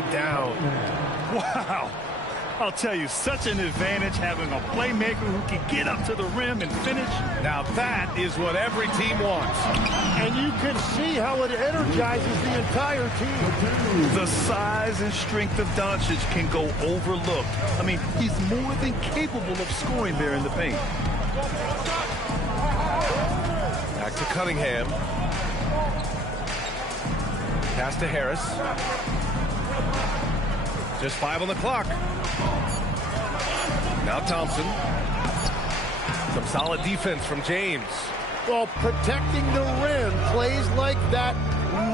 it down. Wow. I'll tell you, such an advantage having a playmaker who can get up to the rim and finish. Now that is what every team wants. And you can see how it energizes the entire team. The size and strength of Doncic can go overlooked. I mean, he's more than capable of scoring there in the paint. Back to Cunningham. Pass to Harris. Just 5 on the clock. Now Thompson. Some solid defense from James. Well, protecting the rim, plays like that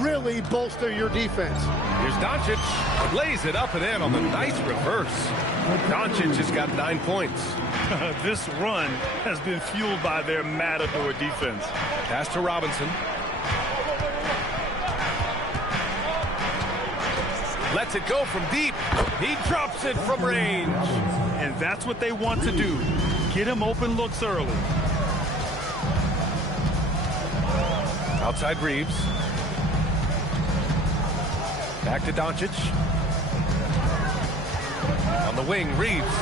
really bolster your defense. Here's Doncic. Lays it up and in on the nice reverse. Doncic has got 9 points. This run has been fueled by their matador defense. Pass to Robinson. Lets it go from deep. He drops it from range. And that's what they want to do. Get him open looks early. Outside Reeves. Back to Doncic. On the wing, Reeves.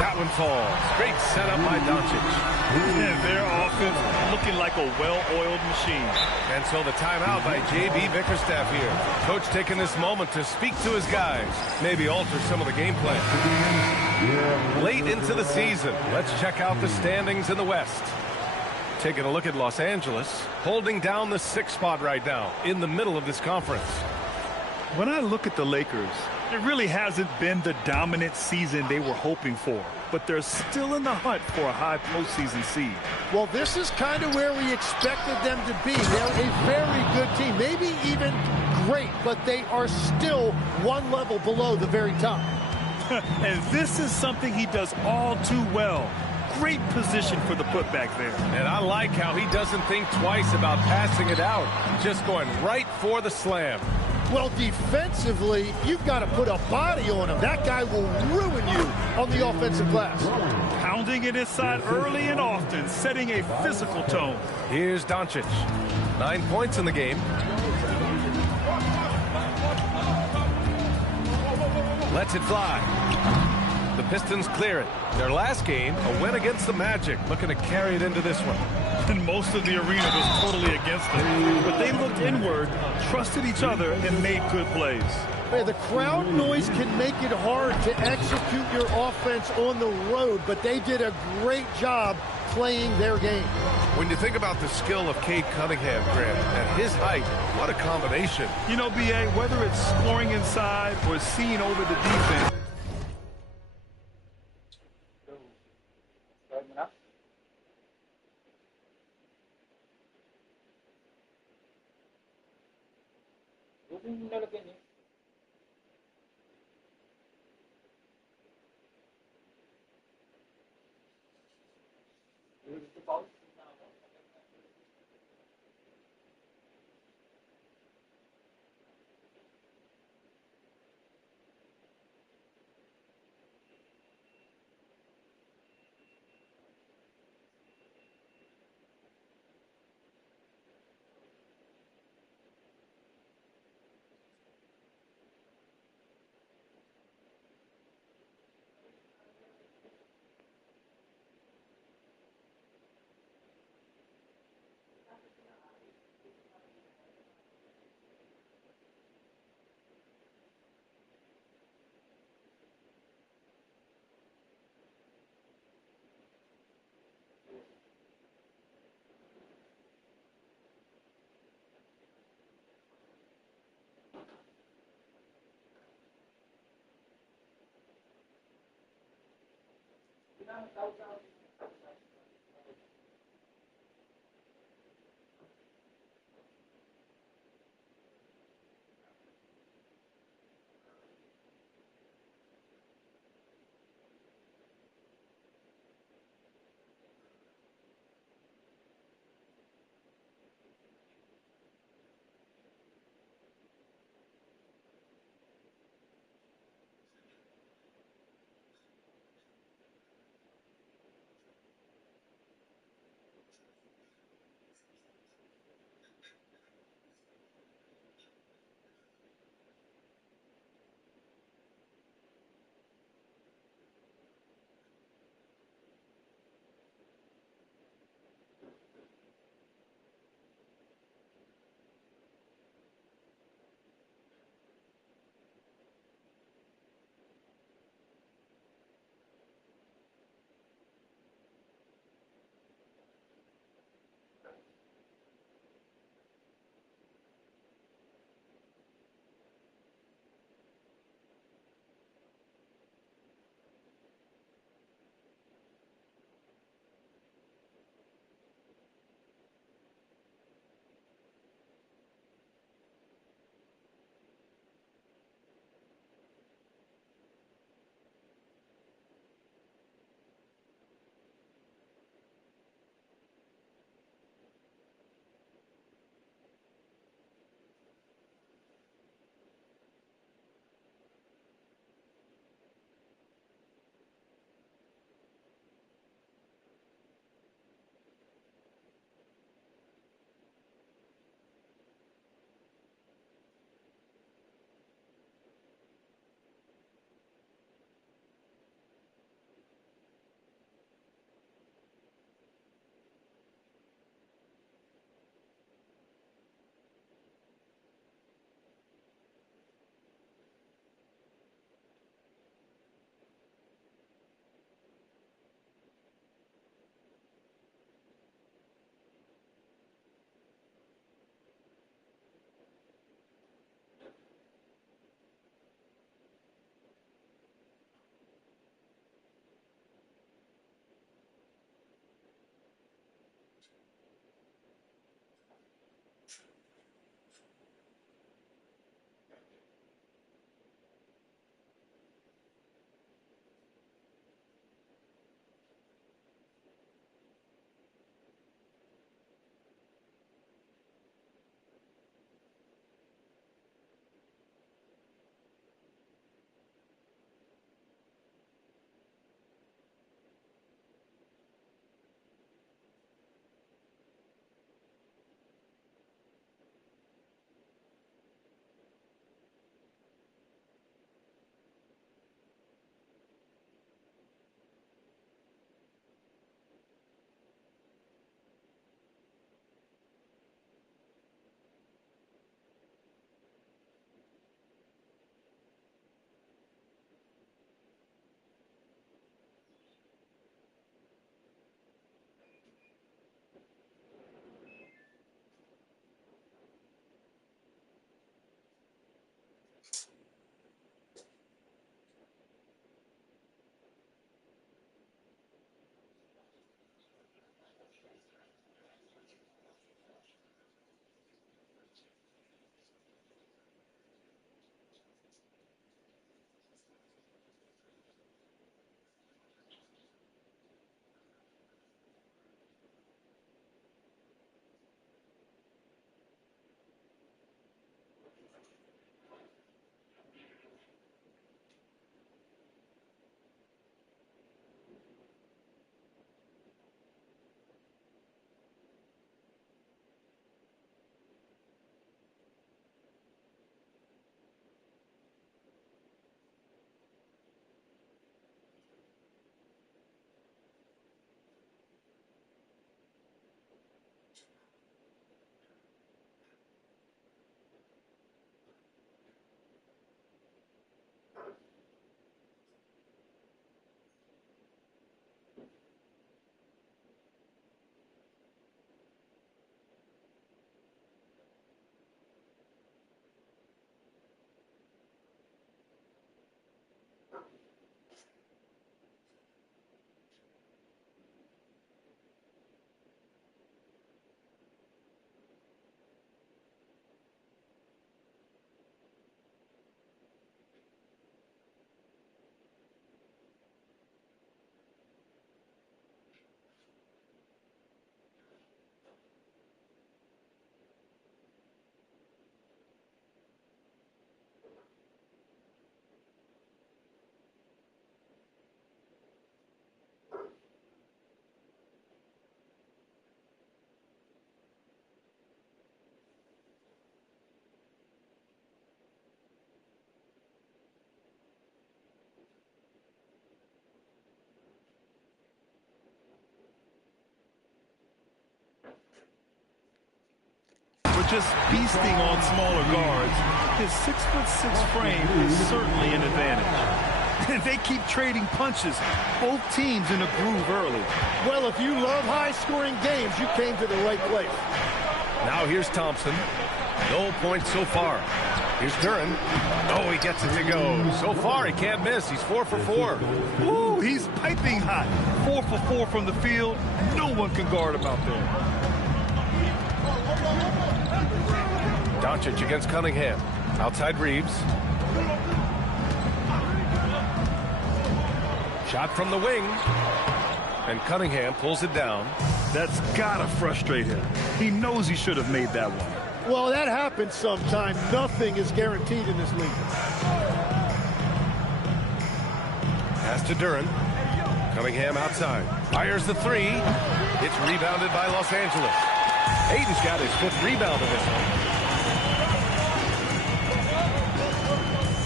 That one falls. Great setup by Doncic. And their offense looking like a well-oiled machine. And so the timeout by J.B. Bickerstaff here. Coach taking this moment to speak to his guys. Maybe alter some of the game plan. Late into the season, let's check out the standings in the West. Taking a look at Los Angeles, holding down the 6th spot right now in the middle of this conference. When I look at the Lakers, it really hasn't been the dominant season they were hoping for, but they're still in the hunt for a high postseason seed. Well, this is kind of where we expected them to be. They're a very good team, maybe even great, but they are still one level below the very top. And this is something he does all too well. Great position for the putback there. And I like how he doesn't think twice about passing it out, just going right for the slam. Well, defensively, you've got to put a body on him. That guy will ruin you on the offensive glass. Pounding it inside early and often, setting a physical tone. Here's Doncic. 9 points in the game. Lets it fly. The Pistons clear it. Their last game, a win against the Magic, looking to carry it into this one. And most of the arena was totally against them. But they looked inward, trusted each other, and made good plays. Hey, the crowd noise can make it hard to execute your offense on the road, but they did a great job playing their game. When you think about the skill of Cade Cunningham, Grant, at his height, what a combination. You know, B.A., whether it's scoring inside or seeing over the defense, just feasting on smaller guards, his 6'6" frame is certainly an advantage. And they keep trading punches, both teams in a groove early. Well, if you love high-scoring games, you came to the right place. Now here's Thompson. No points so far. Here's Duren. Oh, he gets it to go. So far, he can't miss. He's 4 for 4. Ooh, he's piping hot. 4 for 4 from the field. No one can guard him out there. Doncic against Cunningham. Outside Reeves. Shot from the wing. And Cunningham pulls it down. That's gotta frustrate him. He knows he should have made that one. Well, that happens sometime. Nothing is guaranteed in this league. Pass to Duren. Cunningham outside. Fires the three. It's rebounded by Los Angeles. Hayden's got his 5th rebound of this one.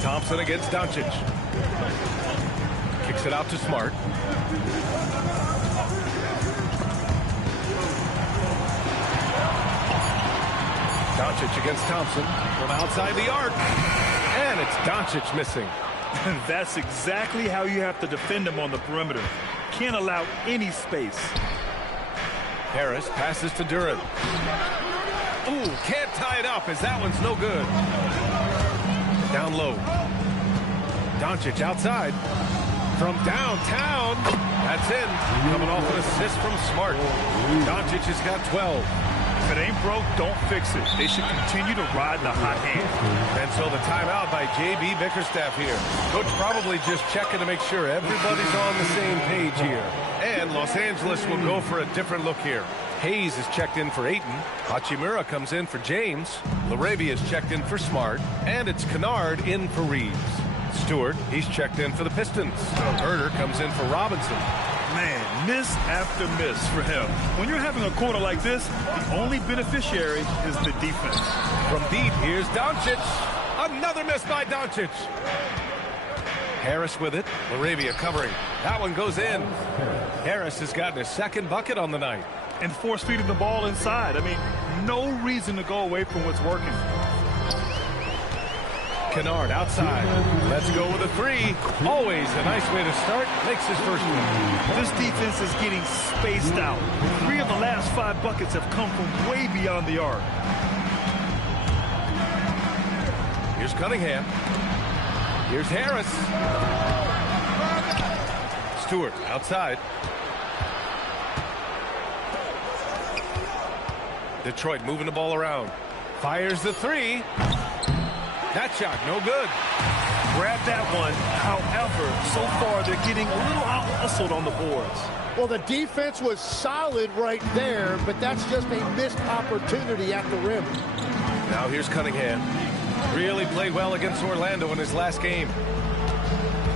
Thompson against Doncic. Kicks it out to Smart. Doncic against Thompson from outside the arc. And it's Doncic missing. That's exactly how you have to defend him on the perimeter. Can't allow any space. Harris passes to Duren. Ooh, can't tie it up as that one's no good. Down low. Doncic outside. From downtown. That's in. Coming off an assist from Smart. Doncic has got 12. If it ain't broke, don't fix it. They should continue to ride the hot hand. And so the timeout by J.B. Bickerstaff here. Coach probably just checking to make sure everybody's on the same page here. And Los Angeles will go for a different look here. Hayes is checked in for Ayton. Hachimura comes in for James. LaRavia is checked in for Smart. And it's Kennard in for Reeves. Stewart, he's checked in for the Pistons. Herder comes in for Robinson. Man, miss after miss for him. When you're having a quarter like this, the only beneficiary is the defense. From deep, here's Doncic. Another miss by Doncic. Harris with it. LaRavia covering. That one goes in. Harris has gotten his 2nd bucket on the night. And force feeding the ball inside. I mean, no reason to go away from what's working. Kennard outside. Let's go with a 3. Always a nice way to start. Makes his first one. This defense is getting spaced out. 3 of the last 5 buckets have come from way beyond the arc. Here's Cunningham. Here's Harris. Stewart outside. Detroit moving the ball around. Fires the 3. That shot, no good. Grab that one. However, so far they're getting a little out-hustled on the boards. Well, the defense was solid right there, but that's just a missed opportunity at the rim. Now here's Cunningham. Really played well against Orlando in his last game.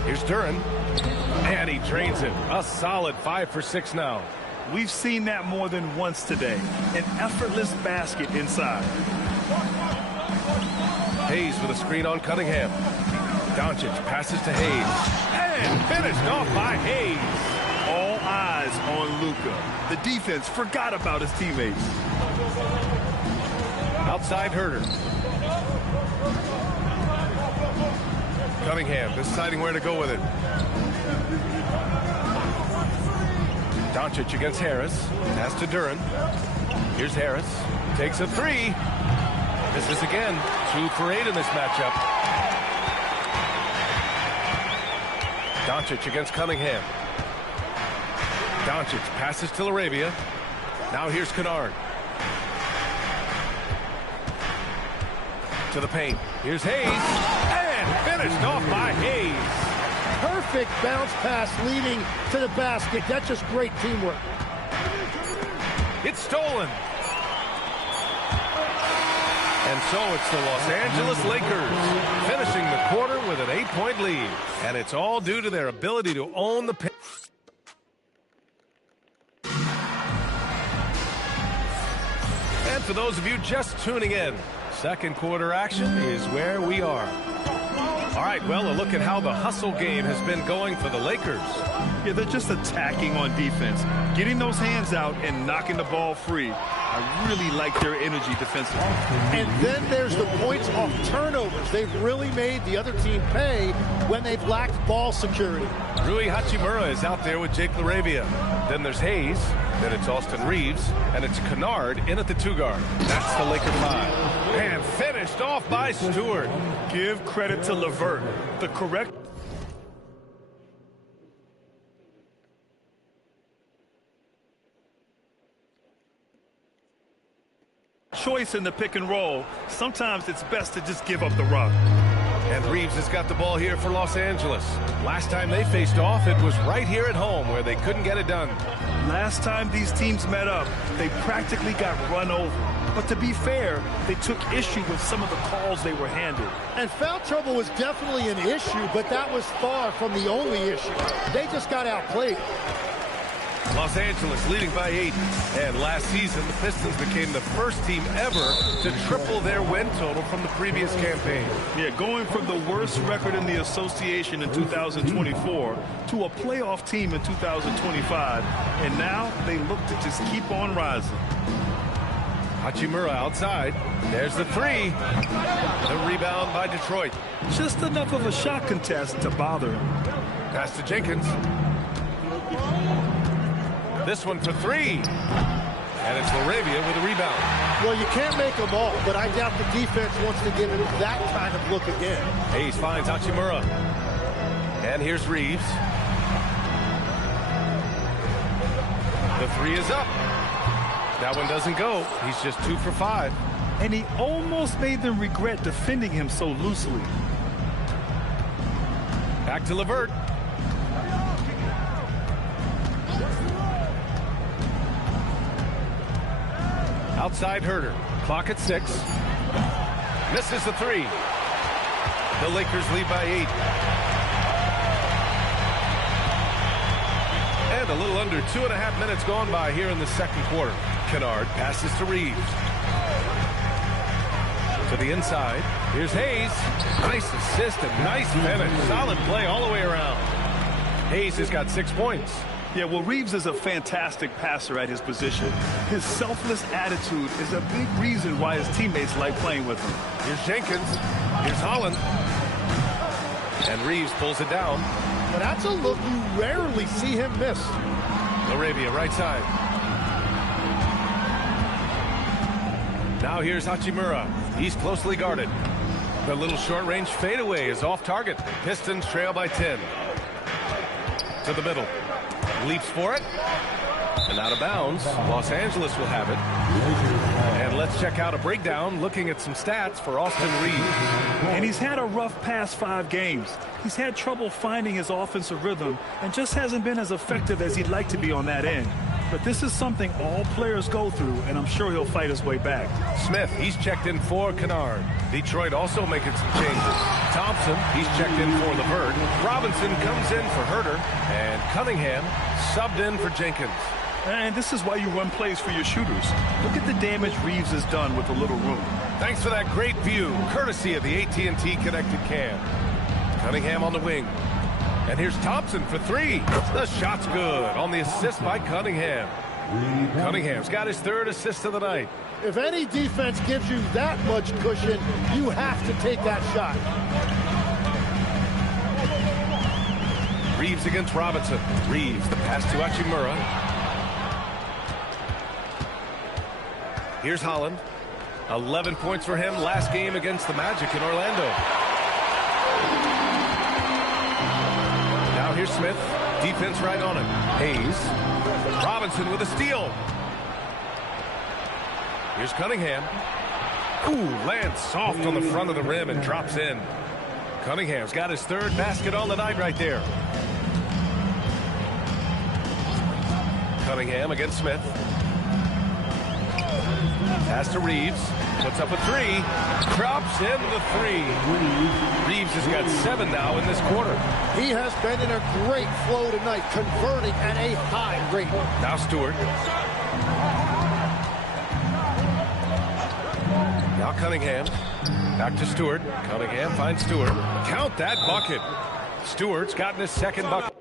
Here's Duren. And he drains it. A solid 5 for 6 now. We've seen that more than once today. An effortless basket inside. Hayes with a screen on Cunningham. Doncic passes to Hayes. And finished off by Hayes. All eyes on Luka. The defense forgot about his teammates. Outside Herder. Cunningham deciding where to go with it. Doncic against Harris. Pass to Duren. Here's Harris. Takes a 3. Misses again. 2 for 8 in this matchup. Doncic against Cunningham. Doncic passes to LaRavia. Now here's Kennard. To the paint. Here's Hayes. And finished off by Hayes. Perfect bounce pass leading to the basket. That's just great teamwork. It's stolen. And so it's the Los Angeles Lakers finishing the quarter with an 8-point lead. And it's all due to their ability to own the paint. And for those of you just tuning in, second quarter action is where we are. All right, well, a look at how the hustle game has been going for the Lakers. Yeah, they're just attacking on defense, getting those hands out and knocking the ball free. I really like their energy defensively. And then there's the points off turnovers. They've really made the other team pay when they've lacked ball security. Rui Hachimura is out there with Jake LaRavia. Then there's Hayes. Then it's Austin Reeves. And it's Kennard in at the 2-guard. That's the Laker 5. And finished off by Stewart. Give credit to LeVert. The correct choice in the pick and roll. Sometimes it's best to just give up the rock. And Reeves has got the ball here for Los Angeles. Last time they faced off, it was right here at home where they couldn't get it done. Last time these teams met up, they practically got run over. But to be fair, they took issue with some of the calls they were handed. And foul trouble was definitely an issue, but that was far from the only issue. They just got outplayed. Los Angeles leading by 8. And last season, the Pistons became the first team ever to triple their win total from the previous campaign. Yeah, going from the worst record in the association in 2024 to a playoff team in 2025. And now they look to just keep on rising. Hachimura outside. There's the 3. The rebound by Detroit. Just enough of a shot contest to bother him. Pass to Jenkins. This one for 3. And it's LaRavia with a rebound. Well, you can't make them all, but I doubt the defense wants to give him that kind of look again. Hayes finds Hachimura. And here's Reeves. The 3 is up. That one doesn't go. He's just 2 for 5. And he almost made them regret defending him so loosely. Back to LeVert. Outside Herter. Clock at 6. Misses the 3. The Lakers lead by 8. And a little under 2.5 minutes gone by here in the second quarter. Kennard passes to Reeves. To the inside. Here's Hayes. Nice assist and nice finish. Solid play all the way around. Hayes has got 6 points. Yeah, well, Reeves is a fantastic passer at his position. His selfless attitude is a big reason why his teammates like playing with him. Here's Jenkins. Here's Holland. And Reeves pulls it down. But that's a look you rarely see him miss. LaRavia, right side. Now here's Hachimura. He's closely guarded. The little short-range fadeaway is off target. Pistons trail by 10. To the middle. Leaps for it. And out of bounds. Los Angeles will have it. And let's check out a breakdown looking at some stats for Austin Reeves. And he's had a rough past 5 games. He's had trouble finding his offensive rhythm and just hasn't been as effective as he'd like to be on that end. But this is something all players go through, and I'm sure he'll fight his way back. Smith, he's checked in for Kennard. Detroit also making some changes. Thompson, he's checked in for LeVert. Robinson comes in for Herter. And Cunningham subbed in for Jenkins. And this is why you run plays for your shooters. Look at the damage Reeves has done with a little room. Thanks for that great view, courtesy of the AT&T Connected Cam. Cunningham on the wing. And here's Thompson for 3. The shot's good on the assist by Cunningham. Cunningham's got his 3rd assist of the night. If any defense gives you that much cushion, you have to take that shot. Reeves against Robinson. Reeves, the pass to Hachimura. Here's Holland. 11 points for him last game against the Magic in Orlando. Now here's Smith. Defense right on him. Hayes. Robinson with a steal. Here's Cunningham. Ooh, lands soft on the front of the rim and drops in. Cunningham's got his 3rd basket on the night right there. Cunningham against Smith. Pass to Reeves. Puts up a 3. Drops in the 3. Reeves has got 7 now in this quarter. He has been in a great flow tonight, converting at a high rate. Now Stewart. Now Cunningham. Back to Stewart. Cunningham finds Stewart. Count that bucket. Stewart's gotten his 2nd bucket.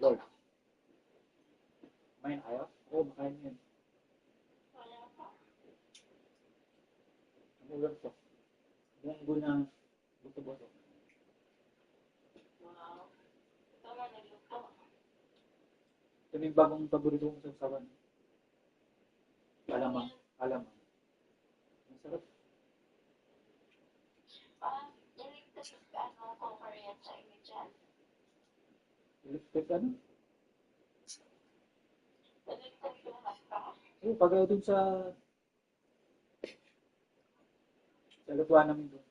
Lord. Kumain ayaw? Oo, makain yan. Ano ulam to? Munggo na buto-buto. Ito yung bagong paborito kong sasawan. Alamang. Alamang. Masarap. Electric ano? Oo, pag dun sa lutuan namin doon.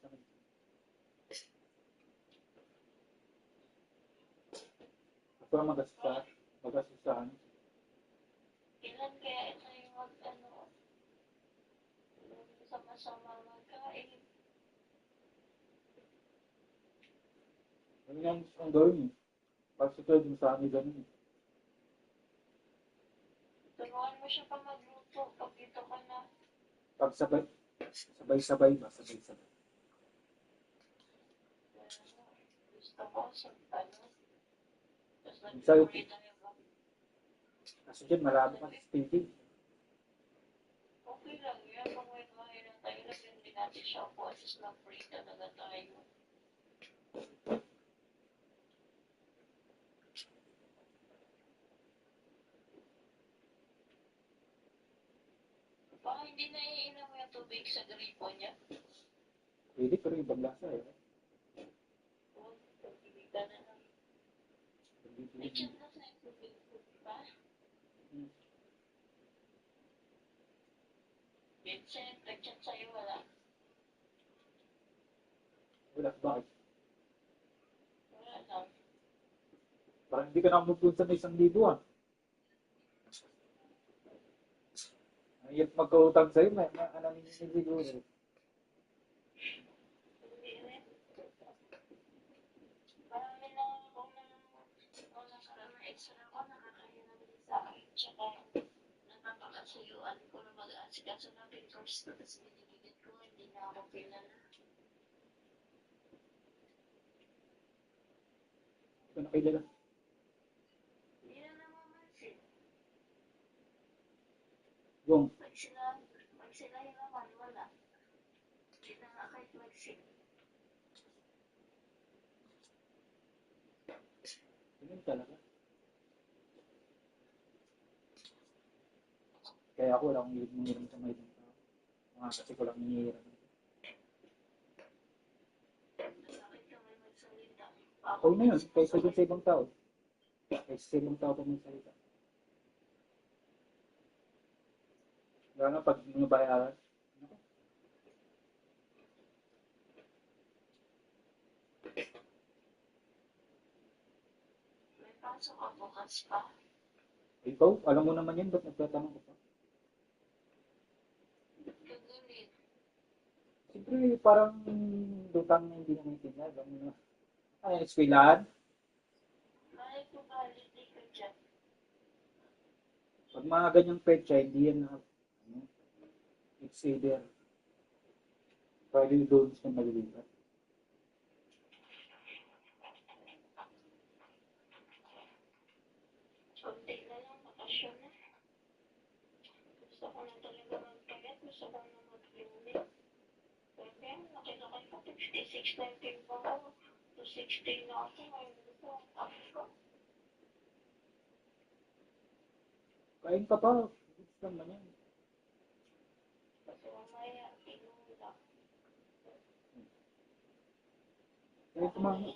Ako ang magasustahan. Ilan kaya ito yung sama-sama magkain? Ano yung gusto kong gawin eh? Kasi ito yung sa amin ganun eh. Turuan mo siya pa magluto pag dito ka na. Pag sabay-sabay ba? Sabay-sabay. Gusto ko sa Tapos Sa'yo, nag-pray tayo ba? kasi dyan marami ka speaking. Okay lang yan. Kung may bahay lang tayo, lagyan din natin siya po. At least mag-pray talaga tayo. Baka hindi na iinom yung tubig sa gripo niya. Pwede, pero ibang lasa eh. Huwag pagpilitan na lang. May tiyan na sa tubig pa. Vincent, nag-chat sa'yo wala. Wala, bakit? Wala lang. Parang hindi ka nakamupunta na 1,000 ah. Mahirap magkautang sa'yo, may ano ninyo siguro. Hindi rin. Marami lang akong nakaraan na extra ko, nakakaya din sa akin. Tsaka, napapakasuyuan ko na mag-aasikaso ng papers. Tapos binibigyan ko, hindi na ako pila na. Hindi ko nakilala. Hindi na namamansin. Yung, Pag sila yung naman, wala. Hindi na nga kahit mag-sing. ganun talaga. Kaya ako wala akong hilig manghiram sa mga ibang tao. Mga kasi ko lang hinihiram. Bakit ka may magsalita? Okay na yun, kaysa dun sa ibang tao. Kaysa sa ibang tao pa magsalita. Kaya nga pag mga bayaran, May pasok ka bukas pa. ikaw, alam mo naman yun, ba't nagtatanong ko pa? Kagulit. Siyempre, parang lutang na hindi naman itinag. Alam mo na, ay, eskwelahan. Bakit ko validate ka dyan? Pag mga ganyang petsa, hindi yan na, ano, it's either Friday loans na malilipat. Kunti na lang, bakasyon na. Gusto ko na talaga magpagat. Gusto ko na mag-unit. Kaya, nakilakay ko, 56 na yung timba ko. 260 na ako. Ngayon gusto ko, tapos ko. Kain ka pa, gusto naman yan. Kasi mamaya, tinula. Kahit mga,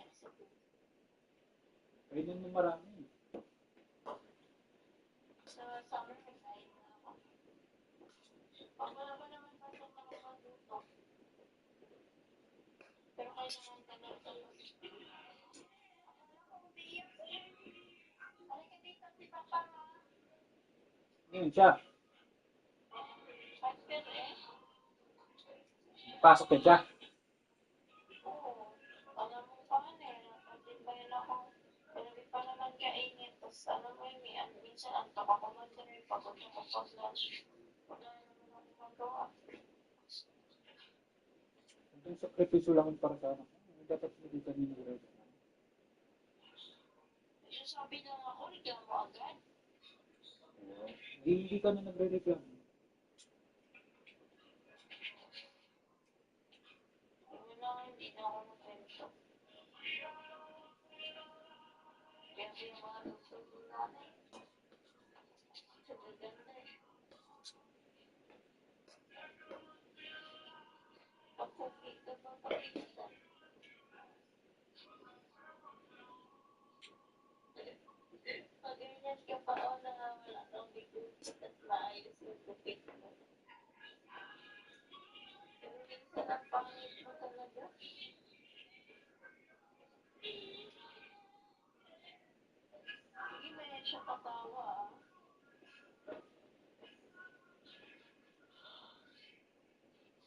kainin mo marami. Sa amin, nagsahin na ako. Pag wala ko naman pasok na ako magluto. Pero kailangan ka na tayo. Halika dito, si Papa mo. Yun siya, Pastor eh. pasok ka siya. Oo. Alam mo pa eh. Pagtimbayan ako. Palabi pa naman kainit. Tapos alam mo yun, minsan antok ako mag-dinner. Pagod ako pag-lunch. Wala naman ako magawa. Yung sakripisyo lang para sa anak. Dapat hindi ka nila. Sabi na ako, reklamo agad. Hindi ka na nagre-reklamo. Wala nga, hindi na ako nag-rento. Kaya yung mga doktor ko natin. Sa gaganda eh. Pagpapita pa pakita. Pag ganyan ka pa o wala kang bigot at maayos yung kupit mo. Pero minsan ang pangit mo talaga. Sige, may siya katawa ah.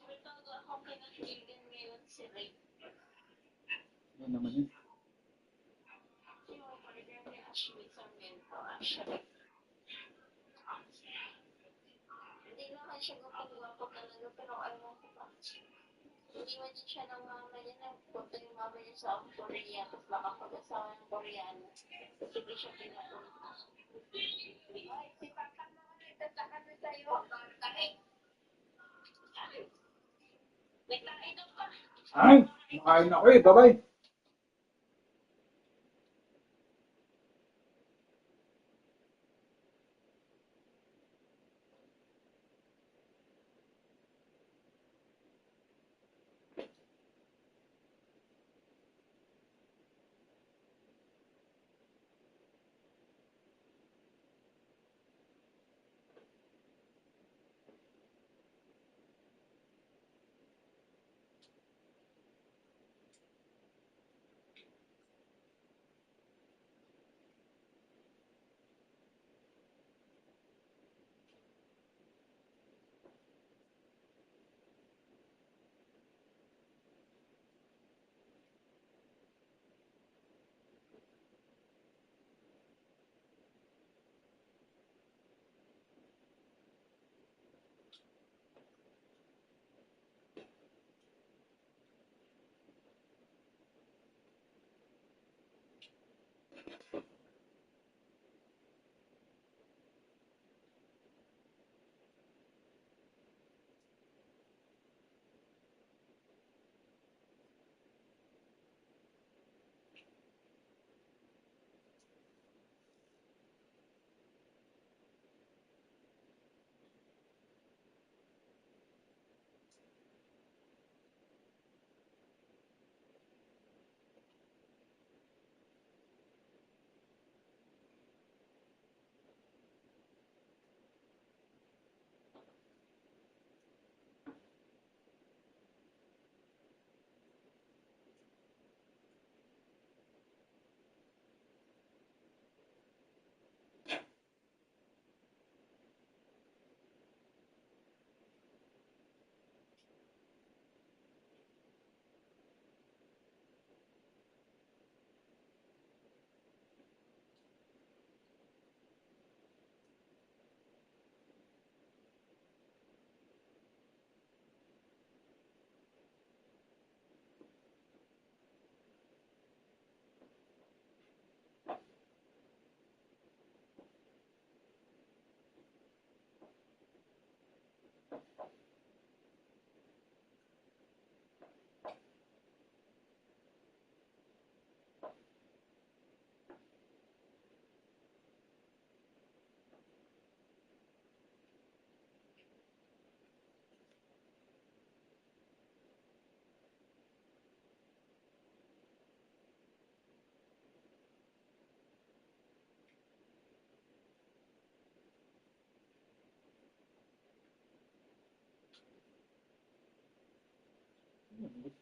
May taga akong pinag-igan ngayon si Ray. Yan naman yun. Yung partner ni Ashley Sarmiento, Ashley. Hindi naman siya gwapo talaga, pero ayaw ko pa. Iniwan din siya ng mama niya, nagpunta yung mama niya sa Korea, tapos nakapag-asawa ng Koreano. Tapos hindi siya pinapunta. Ay, si Papa naman nagtataka na sa'yo. Tahi. Nagtainok ka. Ay! Makain ako eh, bye-bye! English.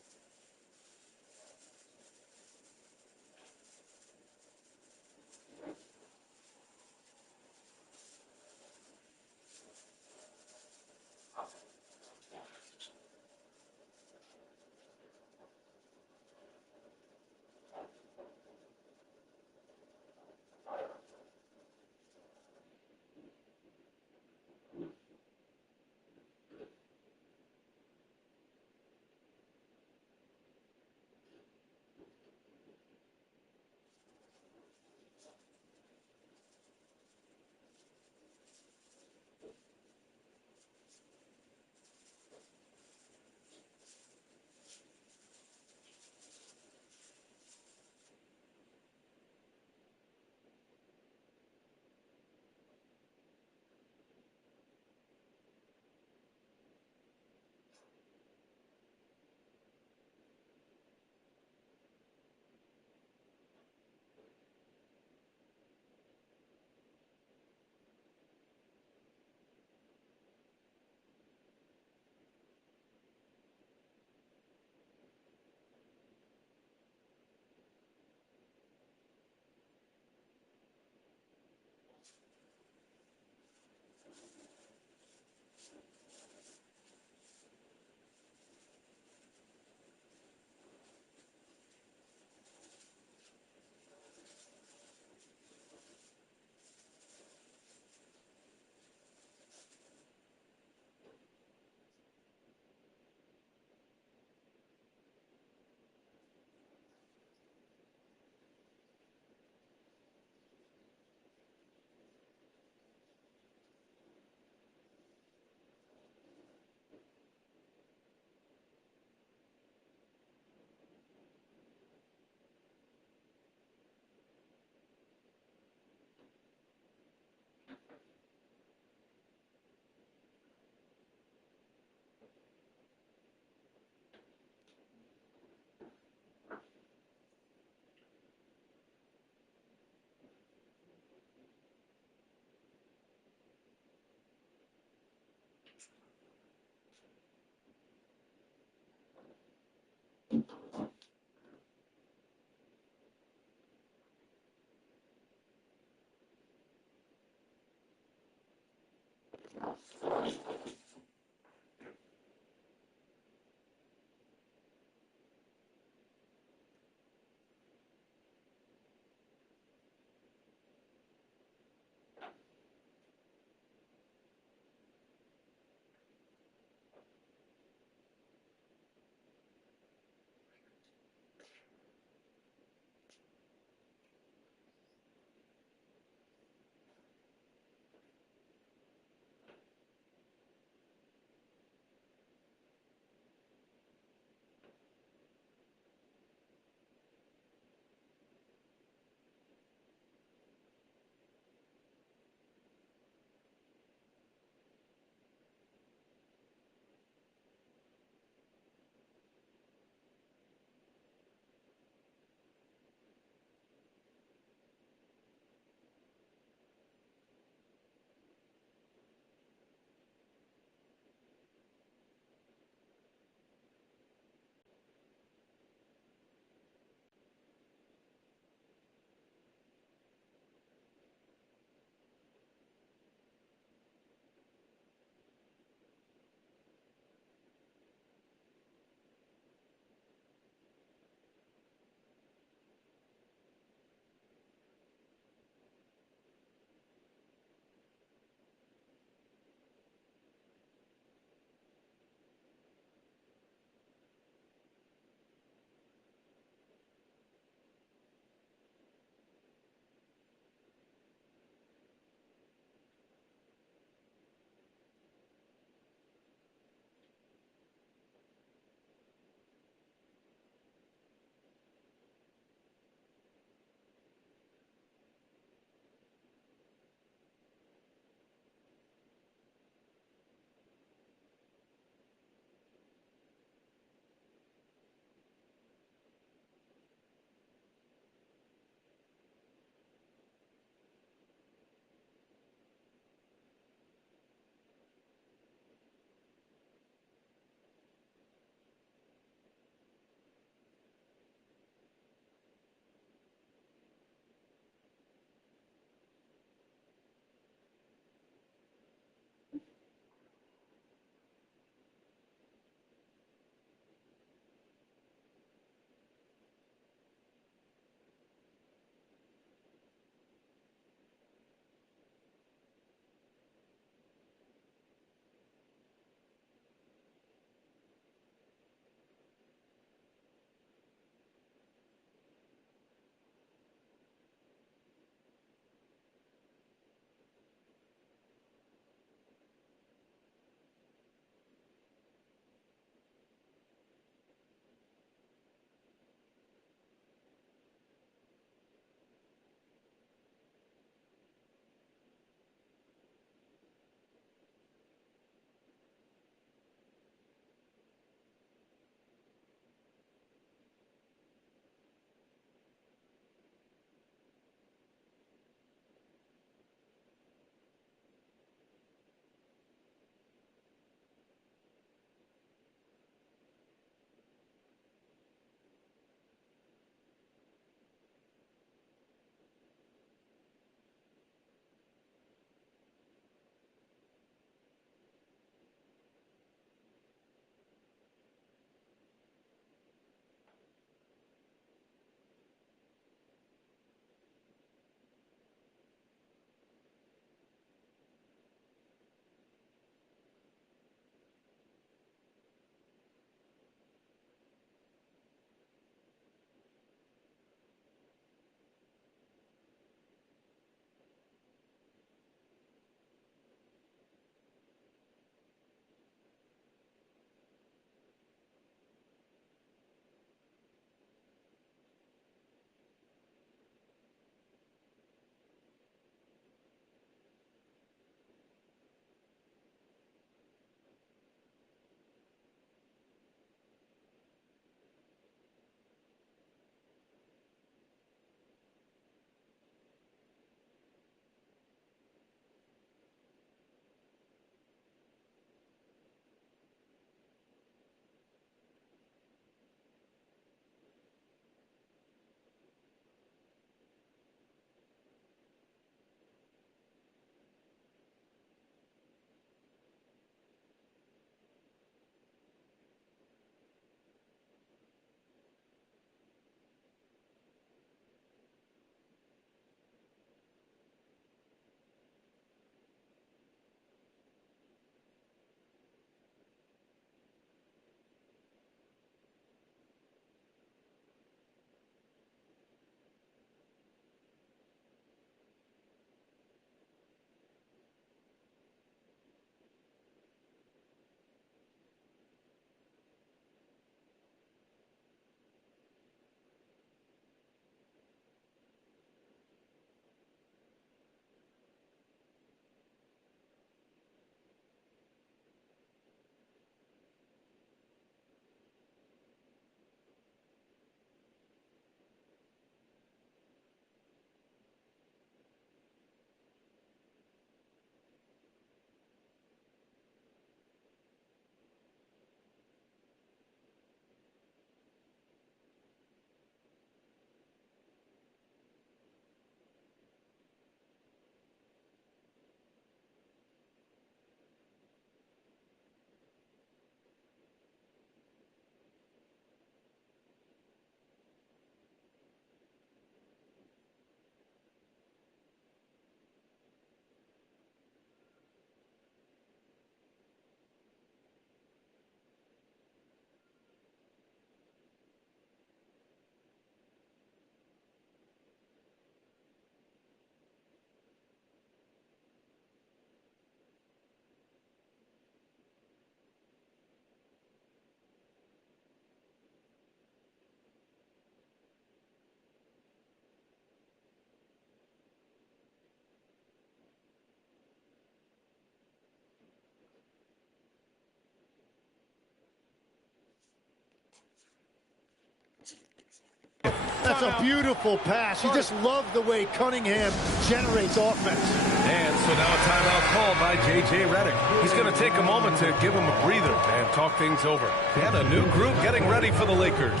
That's a beautiful pass. You just love the way Cunningham generates offense. And so now a timeout called by J.J. Redick. He's going to take a moment to give him a breather and talk things over. And a new group getting ready for the Lakers.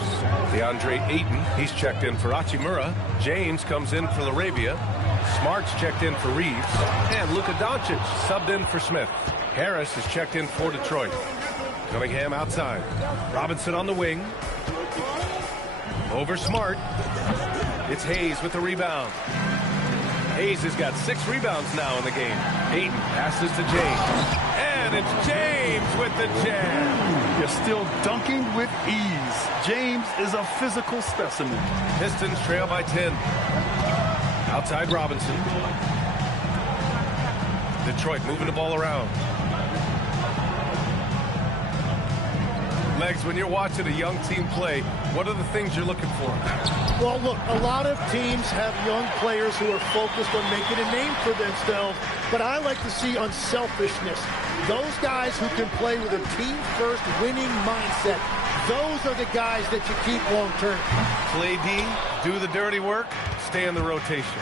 DeAndre Ayton, he's checked in for Hachimura. James comes in for Laravia. Smart's checked in for Reeves. And Luka Doncic subbed in for Smith. Harris is checked in for Detroit. Cunningham outside. Robinson on the wing. Over Smart. It's Hayes with the rebound. Hayes has got 6 rebounds now in the game. Ayton passes to James. And it's James with the jam. You're still dunking with ease. James is a physical specimen. Pistons trail by 10. Outside Robinson. Detroit moving the ball around. Legs, when you're watching a young team play, what are the things you're looking for? Well, look, a lot of teams have young players who are focused on making a name for themselves, but I like to see unselfishness. Those guys who can play with a team-first winning mindset, those are the guys that you keep long-term. Play D, do the dirty work, stay in the rotation.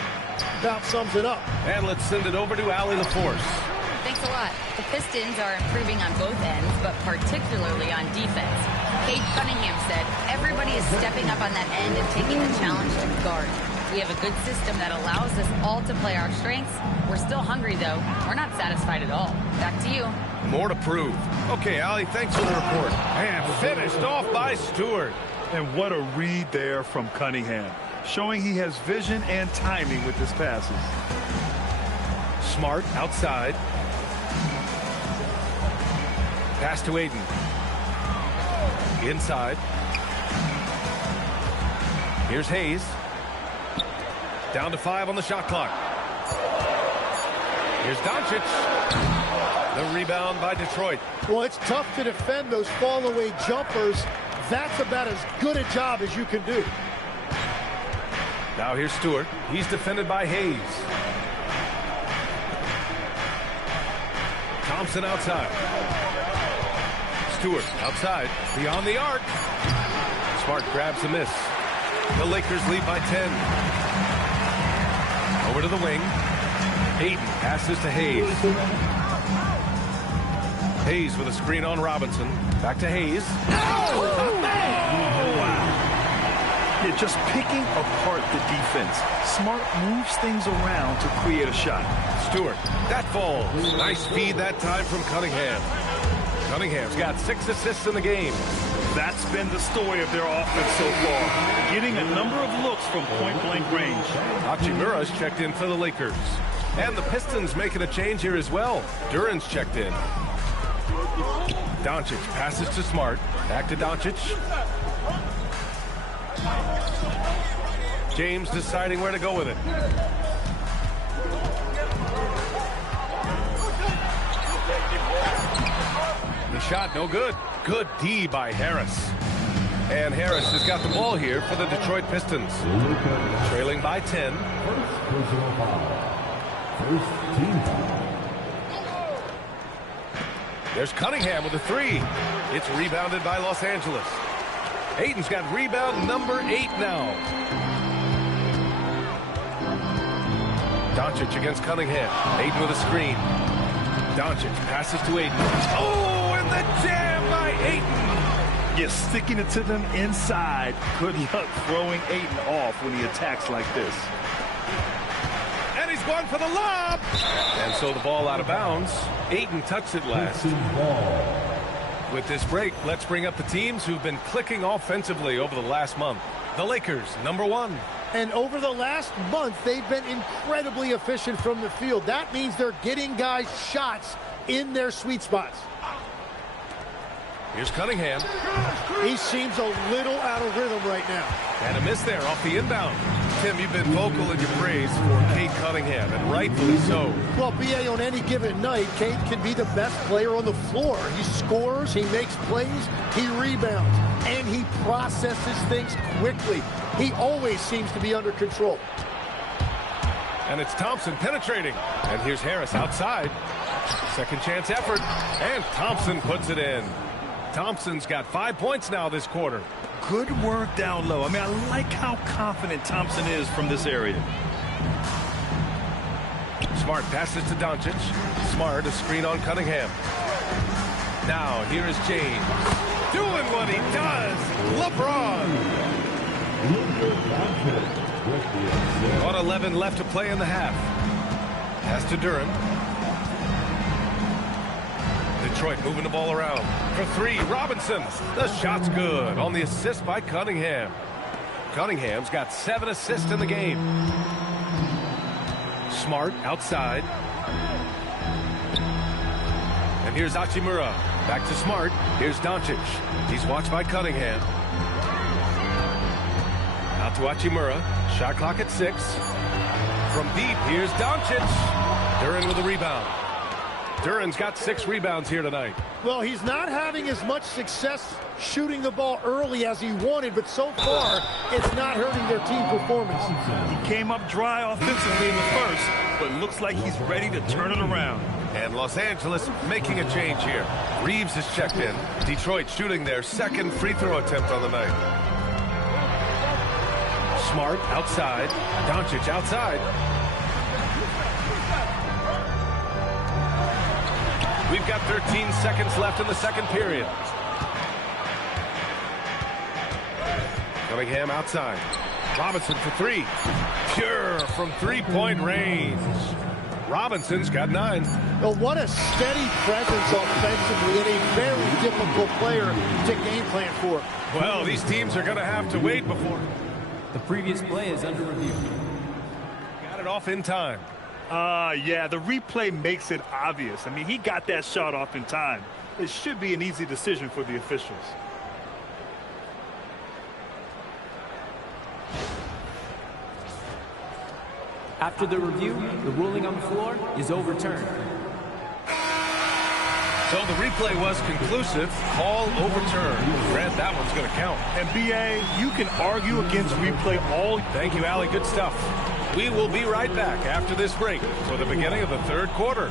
About sums it up. And let's send it over to Allie LaForce. Thanks a lot. The Pistons are improving on both ends, but particularly on defense. Cade Cunningham said, everybody is stepping up on that end and taking the challenge to guard. We have a good system that allows us all to play our strengths. We're still hungry, though. We're not satisfied at all. Back to you. More to prove. Okay, Allie, thanks for the report. And finished off by Stewart. And what a read there from Cunningham, showing he has vision and timing with his passes. Smart outside. Pass to Ayton. Inside. Here's Hayes. Down to 5 on the shot clock. Here's Doncic. The rebound by Detroit. Well, it's tough to defend those fall-away jumpers. That's about as good a job as you can do. Now here's Stewart. He's defended by Hayes. Thompson outside. Stewart outside. Beyond the arc. Smart grabs a miss. The Lakers lead by 10. Over to the wing. Ayton passes to Hayes. Hayes with a screen on Robinson. Back to Hayes. Oh, wow. Yeah, just picking apart the defense. Smart moves things around to create a shot. Stewart, that falls. Nice feed that time from Cunningham. Cunningham's got 6 assists in the game. That's been the story of their offense so far, getting a number of looks from point-blank range. Hachimura's checked in for the Lakers. And the Pistons making a change here as well. Duran's checked in. Doncic passes to Smart. Back to Doncic. James deciding where to go with it. The shot, no good. Good D by Harris. And Harris has got the ball here for the Detroit Pistons. Trailing by 10. There's Cunningham with a 3. It's rebounded by Los Angeles. Ayton's got rebound number 8 now. Doncic against Cunningham. Ayton with a screen. Doncic passes to Ayton. Oh, and the jam by Ayton. You're sticking it to them inside. Good luck throwing Ayton off when he attacks like this. And he's going for the lob. And so the ball out of bounds. Ayton touched it last. With this break, let's bring up the teams who've been clicking offensively over the last month. The Lakers, number 1. And over the last month, they've been incredibly efficient from the field. That means they're getting guys shots in their sweet spots. Here's Cunningham. He seems a little out of rhythm right now. And a miss there off the inbound. Tim, you've been vocal in your praise for Cade Cunningham, and rightfully so. Well, B.A., on any given night, Cade can be the best player on the floor. He scores, he makes plays, he rebounds, and he processes things quickly. He always seems to be under control. And it's Thompson penetrating. And here's Harris outside. Second chance effort. And Thompson puts it in. Thompson's got 5 points now this quarter. Good work down low. I mean, I like how confident Thompson is from this area. Smart passes to Doncic. Smart, a screen on Cunningham. Now, here is James. Doing what he does. LeBron. 1:11 left to play in the half. Pass to Duren. Detroit moving the ball around. For three, Robinson. The shot's good on the assist by Cunningham. Cunningham's got 7 assists in the game. Smart outside. And here's Hachimura. Back to Smart. Here's Doncic. He's watched by Cunningham. Out to Hachimura. Shot clock at 6. From deep, here's Doncic. Duren with a rebound. Duren's got 6 rebounds here tonight. Well, he's not having as much success shooting the ball early as he wanted, but so far, it's not hurting their team performance. He came up dry offensively in the first, but looks like he's ready to turn it around. And Los Angeles making a change here. Reeves is checked in. Detroit shooting their 2nd free throw attempt on the night. Smart outside. Doncic outside. We've got 13 seconds left in the second period. Cunningham outside. Robinson for 3. Pure from three-point range. Robinson's got 9. Well, what a steady presence offensively and a very difficult player to game plan for. Well, these teams are going to have to wait before. The previous play is under review. Got it off in time. Yeah, the replay makes it obvious. I mean, he got that shot off in time. It should be an easy decision for the officials. After the review, the ruling on the floor is overturned. So the replay was conclusive. Call overturned. Grant, that one's going to count. And B.A., you can argue against replay all... Thank you, Allie. Good stuff. We will be right back after this break for the beginning of the third quarter.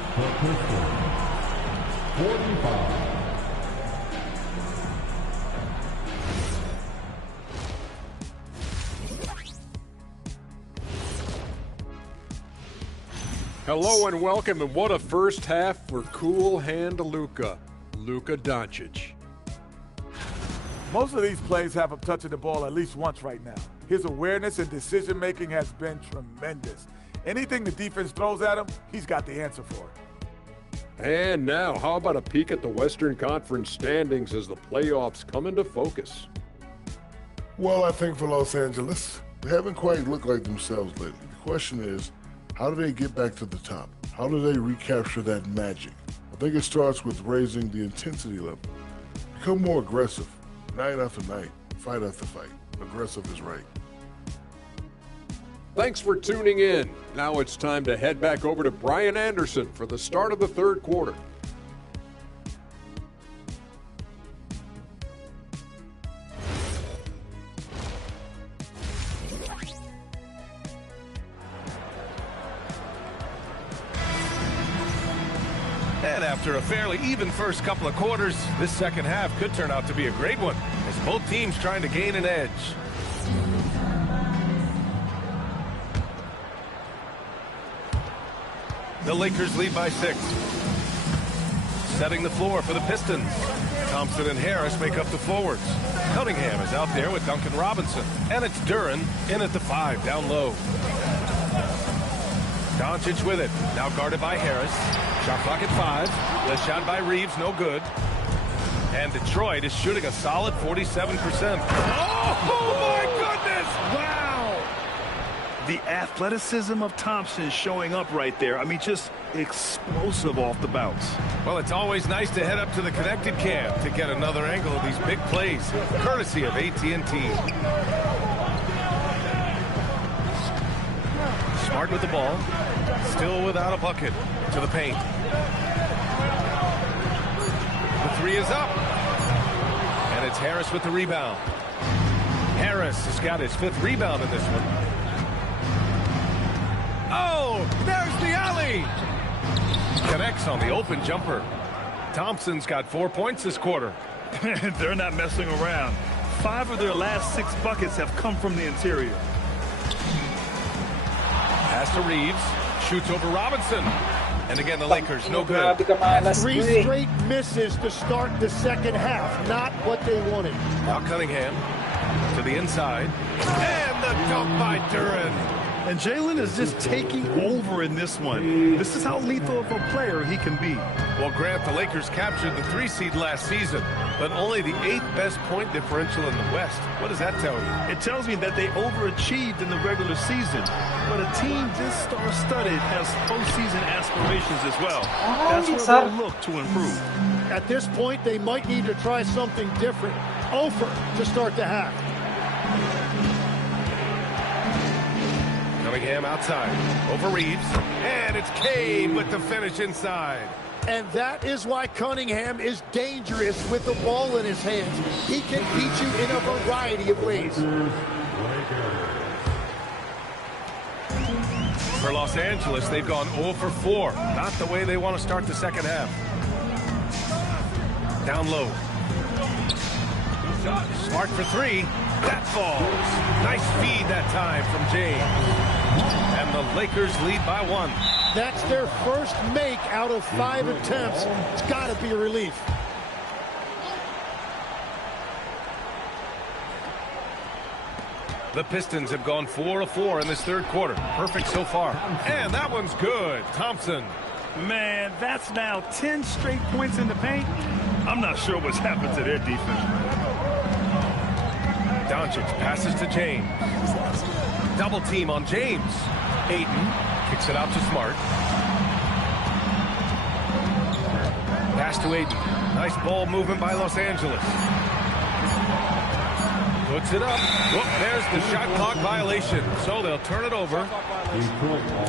Hello and welcome, and what a first half for cool hand Luka Doncic. Most of these plays have him touching the ball at least once right now. His awareness and decision-making has been tremendous. Anything the defense throws at him, he's got the answer for it. And now, how about a peek at the Western Conference standings as the playoffs come into focus? Well, I think for Los Angeles, they haven't quite looked like themselves lately. The question is, how do they get back to the top? How do they recapture that magic? I think it starts with raising the intensity level. Become more aggressive, night after night, fight after fight. Aggressive is right. Thanks for tuning in. Now it's time to head back over to Brian Anderson for the start of the third quarter. And after a fairly even first couple of quarters, this second half could turn out to be a great one, as both teams trying to gain an edge. The Lakers lead by 6. Setting the floor for the Pistons. Thompson and Harris make up the forwards. Cunningham is out there with Duncan Robinson. And it's Duren in at the 5, down low. Doncic with it. Now guarded by Harris. Shot clock at 5. The shot by Reeves, no good. And Detroit is shooting a solid 47%. Oh my goodness! Wow! The athleticism of Thompson showing up right there. I mean, just explosive off the bounce. Well, it's always nice to head up to the connected cam to get another angle of these big plays, courtesy of AT&T. Smart with the ball. Still without a bucket. To the paint. The 3 is up. And it's Harris with the rebound. Harris has got his 5th rebound in this one. Oh, there's the alley. Connects on the open jumper. Thompson's got 4 points this quarter. They're not messing around. 5 of their last 6 buckets have come from the interior. Pass to Reeves. Shoots over Robinson. And again, the Lakers, no good. 3 straight misses to start the second half. Not what they wanted. Now Cunningham to the inside. And the dunk by Duren. And Jalen is just taking over in this one. This is how lethal of a player he can be. Well, Grant, the Lakers captured the 3 seed last season, but only the 8th best point differential in the West. What does that tell you? It tells me that they overachieved in the regular season. But a team this star-studded has postseason aspirations as well. That's where they'll look to improve. At this point, they might need to try something different. Over to start the half. Cunningham outside, over Reeves, and it's Cade with the finish inside. And that is why Cunningham is dangerous with the ball in his hands. He can beat you in a variety of ways. For Los Angeles, they've gone 0 for 4. Not the way they want to start the second half. Down low. Smart for 3. That falls. Nice feed that time from James. And the Lakers lead by 1. That's their first make out of 5 attempts. It's got to be a relief. The Pistons have gone 4 of 4 in this third quarter. Perfect so far. And that one's good. Thompson. Man, that's now 10 straight points in the paint. I'm not sure what's happened to their defense. Doncic passes to James. Double team on James. Ayton kicks it out to Smart. Pass to Ayton. Nice ball movement by Los Angeles. Puts it up. Whoop, there's the shot clock violation. So they'll turn it over.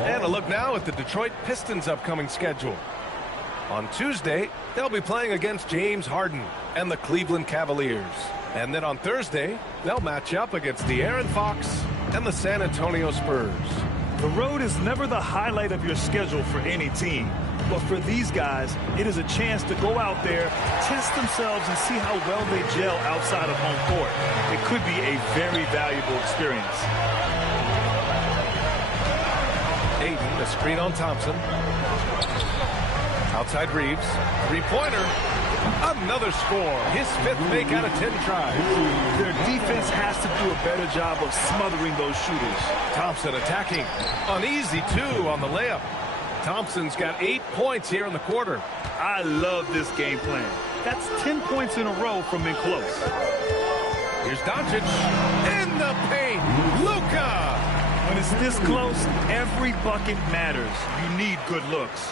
And a look now at the Detroit Pistons' upcoming schedule. On Tuesday, they'll be playing against James Harden and the Cleveland Cavaliers. And then on Thursday, they'll match up against De'Aaron Fox and the San Antonio Spurs. The road is never the highlight of your schedule for any team. But for these guys, it is a chance to go out there, test themselves, and see how well they gel outside of home court. It could be a very valuable experience. Ayton, the screen on Thompson. Outside Reeves. 3-pointer. Another score. His 5th make out of 10 tries. Their defense has to do a better job of smothering those shooters. Thompson attacking. Uneasy, too, on the layup. Thompson's got 8 points here in the quarter. I love this game plan. That's 10 points in a row from in close. Here's Doncic in the paint. Luka! When it's this close, every bucket matters. You need good looks.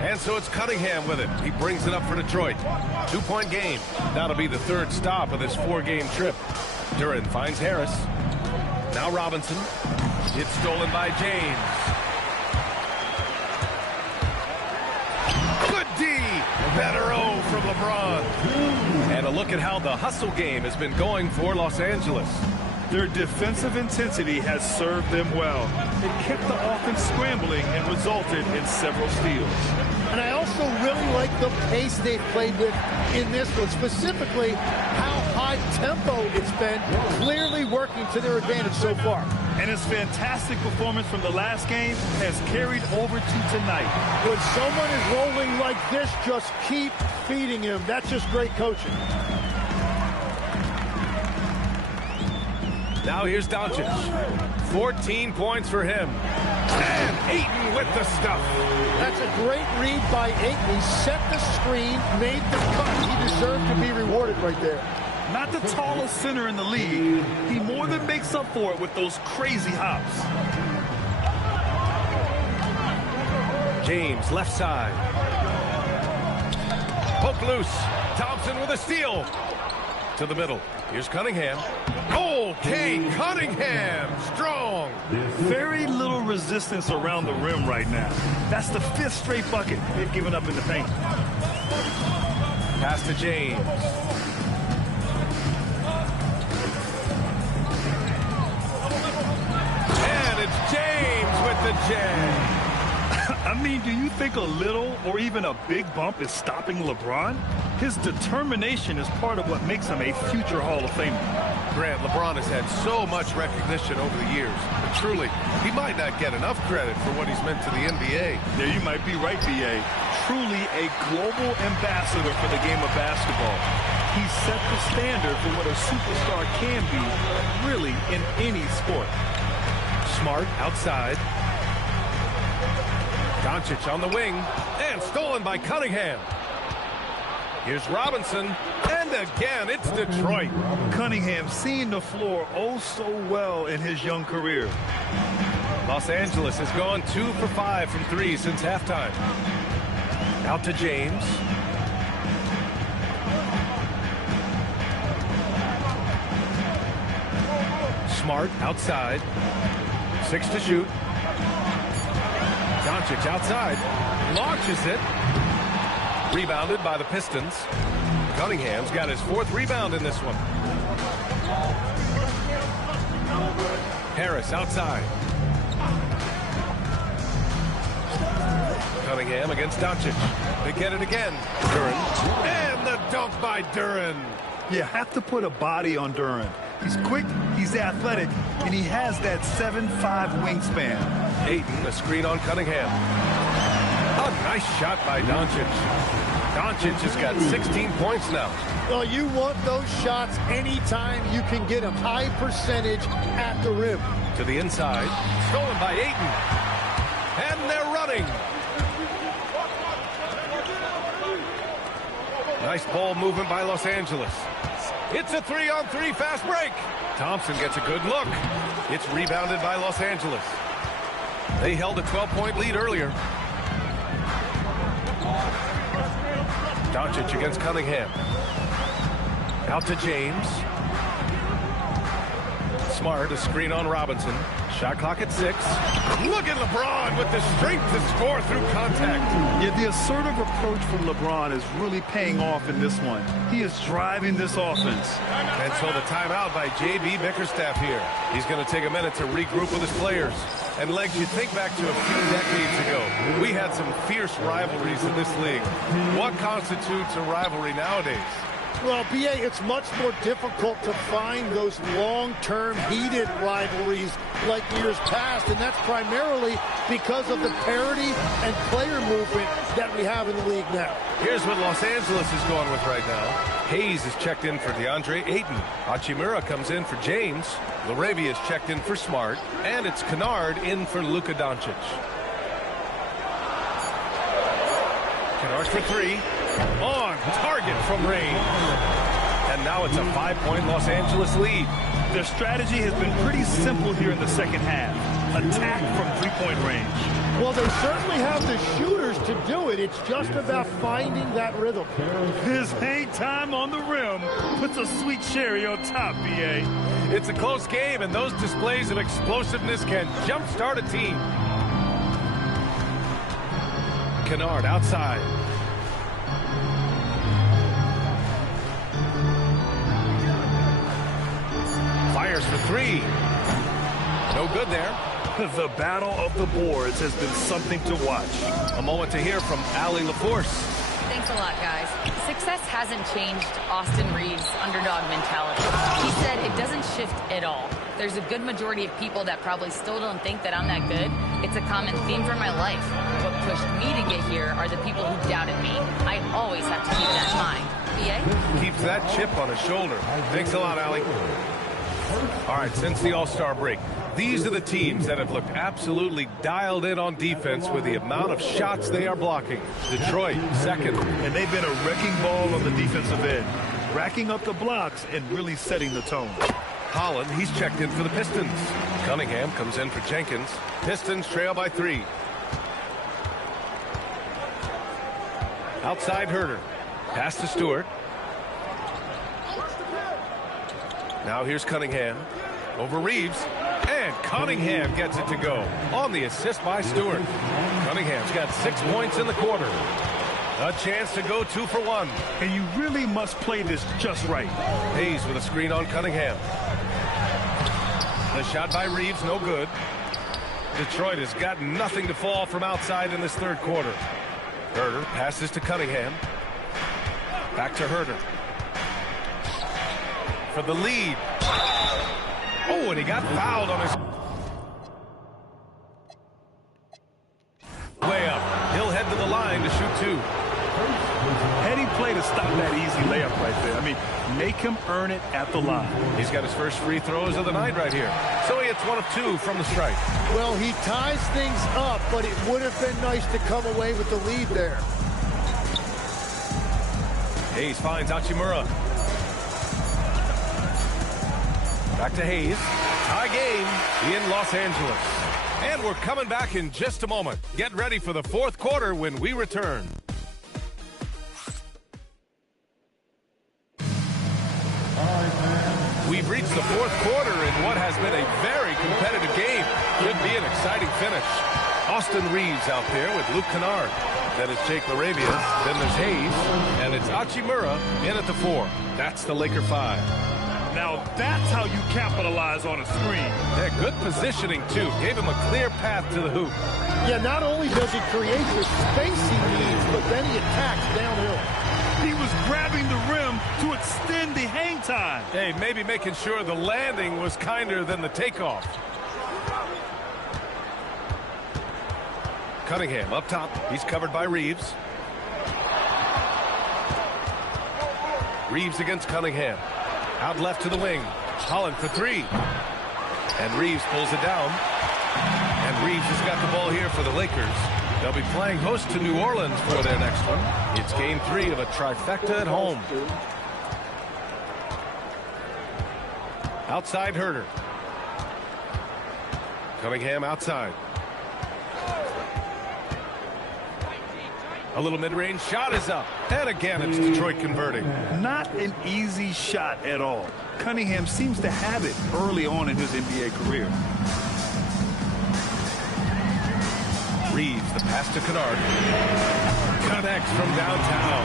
And so it's Cunningham with it. He brings it up for Detroit. 2-point game. That'll be the 3rd stop of this 4-game trip. Duren finds Harris. Now Robinson. It's stolen by James. Good D. Better O from LeBron. And a look at how the hustle game has been going for Los Angeles. Their defensive intensity has served them well. It kept the offense scrambling and resulted in several steals. And I also really like the pace they've played with in this one, specifically how high tempo it's been, clearly working to their advantage so far. And his fantastic performance from the last game has carried over to tonight. When someone is rolling like this, just keep feeding him. That's just great coaching. Now here's Doncic. 14 points for him. And Ayton with the stuff. That's a great read by Ayton. He set the screen, made the cut. He deserved to be rewarded right there. Not the tallest center in the league. He more than makes up for it with those crazy hops. James, left side. Poke loose. Thompson with a steal. To the middle. Here's Cunningham. Oh, Cade Cunningham. Strong. Very little resistance around the rim right now. That's the 5th straight bucket they've given up in the paint. Pass to James. And it's James with the jam. I mean, do you think a little or even a big bump is stopping LeBron? His determination is part of what makes him a future Hall of Famer. Grant, LeBron has had so much recognition over the years. But truly, he might not get enough credit for what he's meant to the NBA. Yeah, you might be right, B.A. Truly a global ambassador for the game of basketball. He set the standard for what a superstar can be, really, in any sport. Smart outside. Doncic on the wing, and stolen by Cunningham. Here's Robinson, and again, it's Detroit. Cunningham seeing the floor oh so well in his young career. Los Angeles has gone 2 for 5 from 3 since halftime. Out to James. Smart outside. 6 to shoot. Doncic outside. Launches it. Rebounded by the Pistons. Cunningham's got his 4th rebound in this one. Harris outside. Cunningham against Doncic. They get it again. Duren. And the dunk by Duren. You have to put a body on Duren. He's quick, he's athletic, and he has that 7'5" wingspan. Ayton, a screen on Cunningham. A nice shot by Doncic. Doncic has got 16 points now. Well, you want those shots anytime you can get them. High percentage at the rim. To the inside. Stolen by Ayton. And they're running. Nice ball movement by Los Angeles. It's a 3-on-3 fast break. Thompson gets a good look. It's rebounded by Los Angeles. They held a 12-point lead earlier. Doncic against Cunningham. Out to James. Smart, a screen on Robinson. Shot clock at 6. Look at LeBron with the strength to score through contact. Yeah, the assertive approach from LeBron is really paying off in this one. He is driving this offense. And so the timeout by J.B. Bickerstaff here. He's going to take a minute to regroup with his players. And, Legs, you think back to a few decades ago. We had some fierce rivalries in this league. What constitutes a rivalry nowadays? Well, B.A., it's much more difficult to find those long-term heated rivalries like years past, and that's primarily because of the parity and player movement that we have in the league now. Here's what Los Angeles is going with right now. Hayes is checked in for DeAndre Ayton. Hachimura comes in for James. LaRavia is checked in for Smart. And it's Kennard in for Luka Doncic. Kennard for 3. On target from range. And now it's a 5-point Los Angeles lead. Their strategy has been pretty simple here in the second half. Attack from 3-point range. Well, they certainly have the shooters to do it. It's just about finding that rhythm. His hang time on the rim puts a sweet cherry on top, B.A. It's a close game, and those displays of explosiveness can jumpstart a team. Kennard outside. Fires for 3. No good there. The battle of the boards has been something to watch. A moment to hear from Allie LaForce. Thanks a lot, guys. Success hasn't changed Austin Reeves' underdog mentality. He said it doesn't shift at all. There's a good majority of people that probably still don't think that I'm that good. It's a common theme for my life. What pushed me to get here are the people who doubted me. I always have to keep that in mind. B.A.? Keeps that chip on his shoulder. Thanks a lot, Allie. All right, since the All-Star break, these are the teams that have looked absolutely dialed in on defense with the amount of shots they are blocking. Detroit, second. And they've been a wrecking ball on the defensive end, racking up the blocks and really setting the tone. Holland, he's checked in for the Pistons. Cunningham comes in for Jenkins. Pistons trail by 3. Outside Herter. Pass to Stewart. Now here's Cunningham. Over Reeves. And Cunningham gets it to go. On the assist by Stewart. Cunningham's got 6 points in the quarter. A chance to go 2 for 1. And you really must play this just right. Hayes with a screen on Cunningham. The shot by Reeves, no good. Detroit has got nothing to fall from outside in this third quarter. Herter passes to Cunningham. Back to Herder. For the lead. Oh, and he got fouled on his way up. He'll head to the line to shoot 2. Heady play to stop that easy layup right there. I mean, make him earn it at the line. He's got his first free throws of the night right here. So he hits 1 of 2 from the stripe. Well, he ties things up, but it would have been nice to come away with the lead there. Hayes finds Hachimura. Back to Hayes. Tie game in Los Angeles. And we're coming back in just a moment. Get ready for the fourth quarter when we return. We've reached the fourth quarter in what has been a very competitive game. Could be an exciting finish. Austin Reeves out there with Luke Kennard. Then it's Jake LaRavia. Then there's Hayes. And it's Hachimura in at the 4. That's the Laker 5. Now that's how you capitalize on a screen. Yeah, good positioning, too. Gave him a clear path to the hoop. Yeah, not only does he create the space he needs, but then he attacks downhill. He was grabbing the rim to extend the hang time. Hey, maybe making sure the landing was kinder than the takeoff. Cunningham up top. He's covered by Reeves. Reeves against Cunningham. Out left to the wing. Holland for 3. And Reeves pulls it down. And Reeves has got the ball here for the Lakers. They'll be playing host to New Orleans for their next one. It's game 3 of a trifecta at home. Outside Herder. Cunningham outside. A little mid-range shot is up. And again, it's Detroit converting. Not an easy shot at all. Cunningham seems to have it early on in his NBA career. Reeves, the pass to Kennard. Connects from downtown.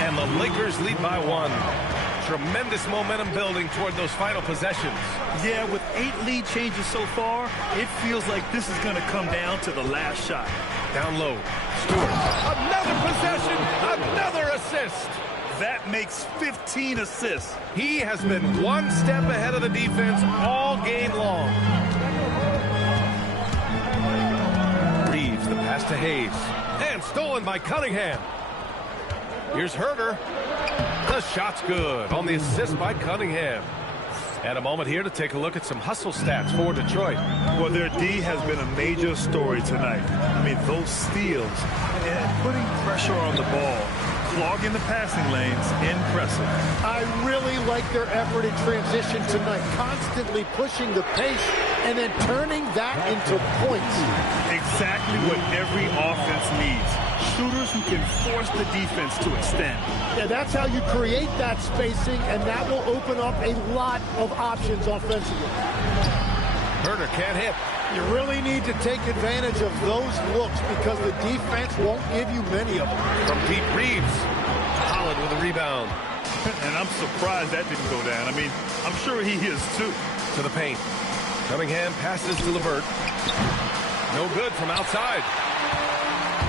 And the Lakers lead by 1. Tremendous momentum building toward those final possessions. Yeah, with 8 lead changes so far, it feels like this is going to come down to the last shot. Down low. Stewart. Another possession. Another assist. That makes 15 assists. He has been 1 step ahead of the defense all game long. Reeves, the pass to Hayes. And stolen by Cunningham. Here's Herder. The shot's good on the assist by Cunningham. And a moment here to take a look at some hustle stats for Detroit. Well, their D has been a major story tonight. I mean, those steals and putting pressure on the ball, clogging the passing lanes, impressive. I really like their effort in transition tonight, constantly pushing the pace and then turning that into points. Exactly what every offense needs. Shooters who can force the defense to extend. Yeah, that's how you create that spacing, and that will open up a lot of options offensively. Herder can't hit. You really need to take advantage of those looks because the defense won't give you many of them. From deep, Reeves. Holland with a rebound. And I'm surprised that didn't go down. I mean, I'm sure he is too. To the paint. Cunningham passes to LeVert. No good from outside.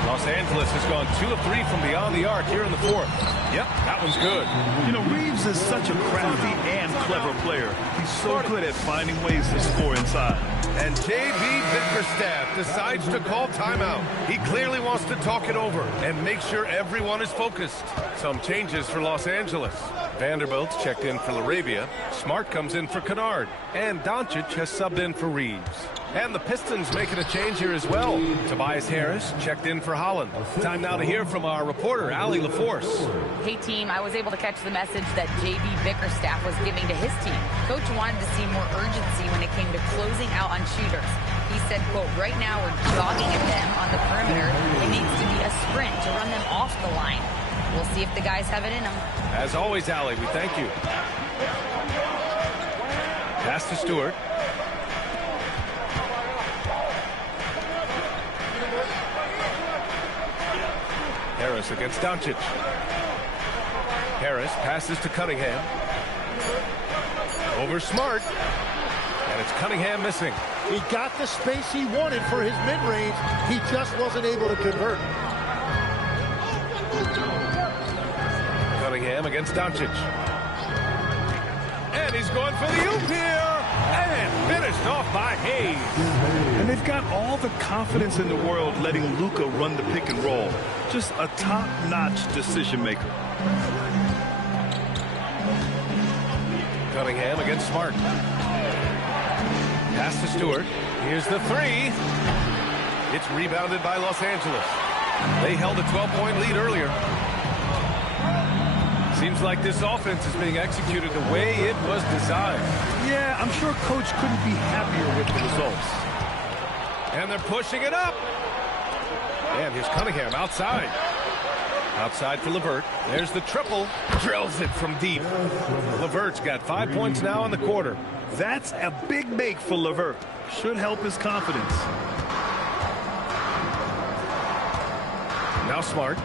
Los Angeles has gone 2 of 3 from beyond the arc here in the 4th. Yep, that one's good. You know, Reeves is such a crafty and clever player. He's so good at finding ways to score inside. And J.B. Bickerstaff decides to call timeout. He clearly wants to talk it over and make sure everyone is focused. Some changes for Los Angeles. Vanderbilt's checked in for LaRavia. Smart comes in for Kennard. And Doncic has subbed in for Reeves. And the Pistons making a change here as well. Tobias Harris checked in for Holland. Time now to hear from our reporter, Allie LaForce. Hey, team, I was able to catch the message that J.B. Bickerstaff was giving to his team. Coach wanted to see more urgency when it came to closing out on shooters. He said, quote, right now we're jogging at them on the perimeter. It needs to be a sprint to run them off the line. We'll see if the guys have it in them. As always, Allie, we thank you. Pass to Stewart. Harris against Doncic. Harris passes to Cunningham. Over Smart. And it's Cunningham missing. He got the space he wanted for his mid-range. He just wasn't able to convert. Cunningham against Doncic. And he's going for the oop here. And finished off by Hayes. And they've got all the confidence in the world letting Luka run the pick and roll. Just a top-notch decision maker. Cunningham against Smart. Pass to Stewart. Here's the three. It's rebounded by Los Angeles. They held a 12-point lead earlier. Seems like this offense is being executed the way it was designed. Yeah, I'm sure Coach couldn't be happier with the results. And they're pushing it up. And here's Cunningham outside. Outside for LeVert. There's the triple. Drills it from deep. LeVert's got 5 points now in the quarter. That's a big make for LeVert. Should help his confidence. Now Smart.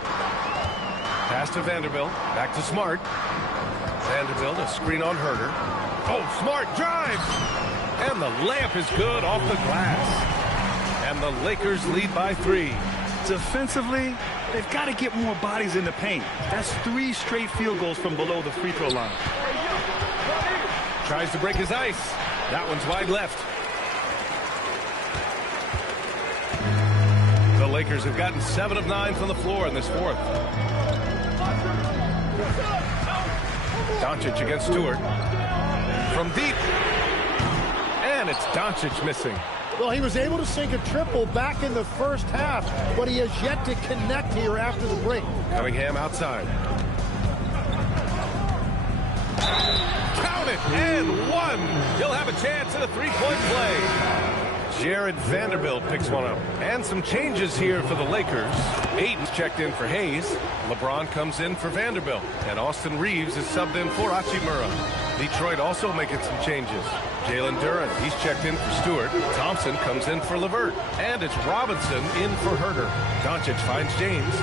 Pass to Vanderbilt. Back to Smart. Vanderbilt, a screen on Herter. Oh, Smart drives. And the layup is good off the glass. And the Lakers lead by 3. Defensively, they've got to get more bodies in the paint. That's 3 straight field goals from below the free throw line. Tries to break his ice. That one's wide left. The Lakers have gotten 7 of 9 from the floor in this fourth. Doncic against Stewart. From deep. And it's Doncic missing. Well, he was able to sink a triple back in the first half, but he has yet to connect here after the break. Cunningham outside. Count it, and one. He'll have a chance at a three-point play. Jared Vanderbilt picks one up. And some changes here for the Lakers. Ayton's checked in for Hayes. LeBron comes in for Vanderbilt. And Austin Reeves is subbed in for Hachimura. Detroit also making some changes. Jalen Duren, he's checked in for Stewart. Thompson comes in for LeVert. And it's Robinson in for Herter. Doncic finds James.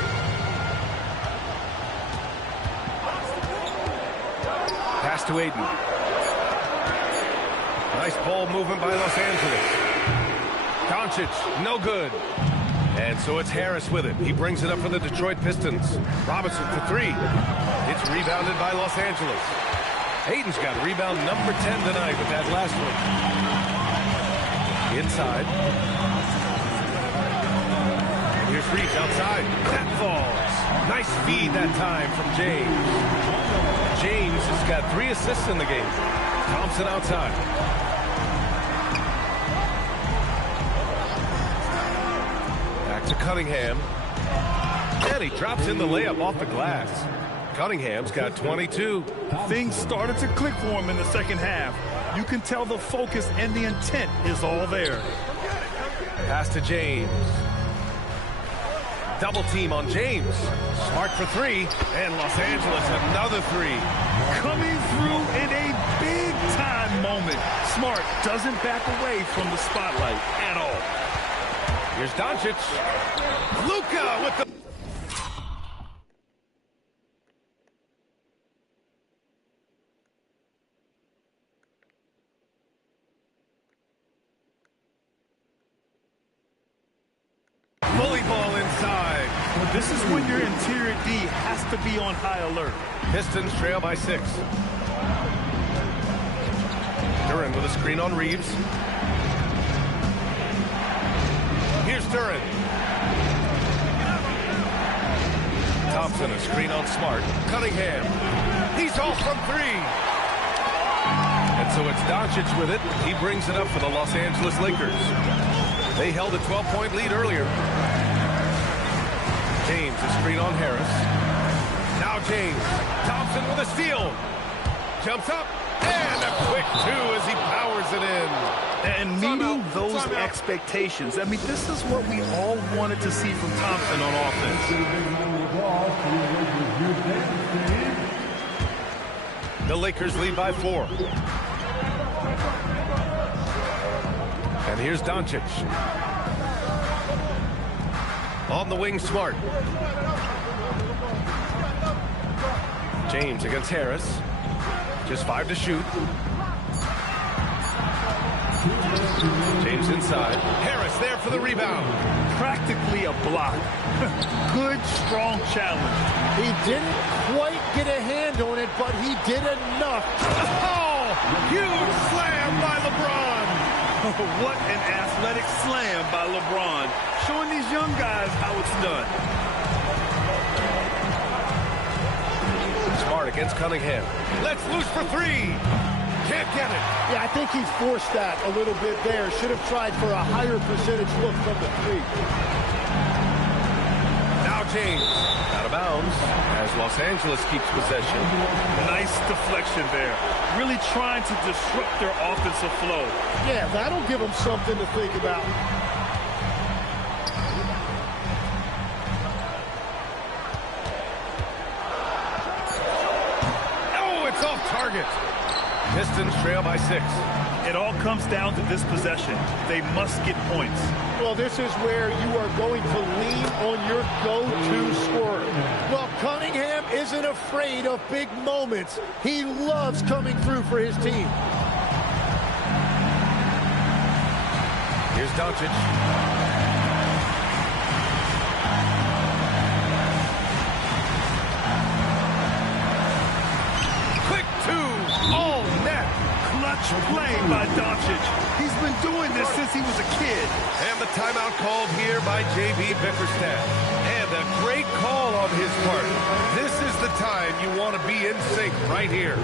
Pass to Ayton. Nice ball movement by Los Angeles. Doncic, no good. And so it's Harris with it. He brings it up for the Detroit Pistons. Robinson for 3. It's rebounded by Los Angeles. Ayton's got rebound number 10 tonight with that last one. Inside. And here's Reeves outside. That falls. Nice feed that time from James. James has got 3 assists in the game. Thompson outside. Back to Cunningham. And he drops in the layup off the glass. Cunningham's got 22. Things started to click for him in the second half. You can tell the focus and the intent is all there. Pass to James. Double team on James. Smart for 3. And Los Angeles another 3. Coming through in a big-time moment. Smart doesn't back away from the spotlight at all. Here's Doncic. Luka with the... Bully ball inside. This is when your interior D has to be on high alert. Pistons trail by 6. Duren with a screen on Reeves. Here's Duren. Thompson, a screen on Smart. Cunningham. He's off from 3. And so it's Doncic with it. He brings it up for the Los Angeles Lakers. They held a 12-point lead earlier. James, a screen on Harris. Now James. Thompson with a steal. Jumps up. And a quick 2 as he powers it in. And meeting those expectations. I mean, this is what we all wanted to see from Thompson on offense. The Lakers lead by 4. And here's Doncic. On the wing, Smart. James against Harris. Just 5 to shoot. James inside. Harris there for the rebound. Practically a block. Good, strong challenge. He didn't quite get a hand on it, but he did enough. Oh, huge slam by LeBron. What an athletic slam by LeBron, showing these young guys how it's done. Smart against Cunningham. Let's loose for three. Can't get it. Yeah, I think he forced that a little bit there. Should have tried for a higher percentage look from the three. Now James, out of bounds, as Los Angeles keeps possession. Nice deflection there. Really trying to disrupt their offensive flow. Yeah, that'll give them something to think about. Oh, it's off target. Pistons trail by 6. It all comes down to this possession. They must get points. Well, this is where you are going to lean on your go-to scorer. Well, Cunningham isn't afraid of big moments. He loves coming through for his team. Here's Doncic. Quick two. All net. Clutch play by Doncic. He's been doing this since he was a kid. And the timeout called here by J.B. Bickerstaff. And a great call on his part. This is the time you want to be in sync right here.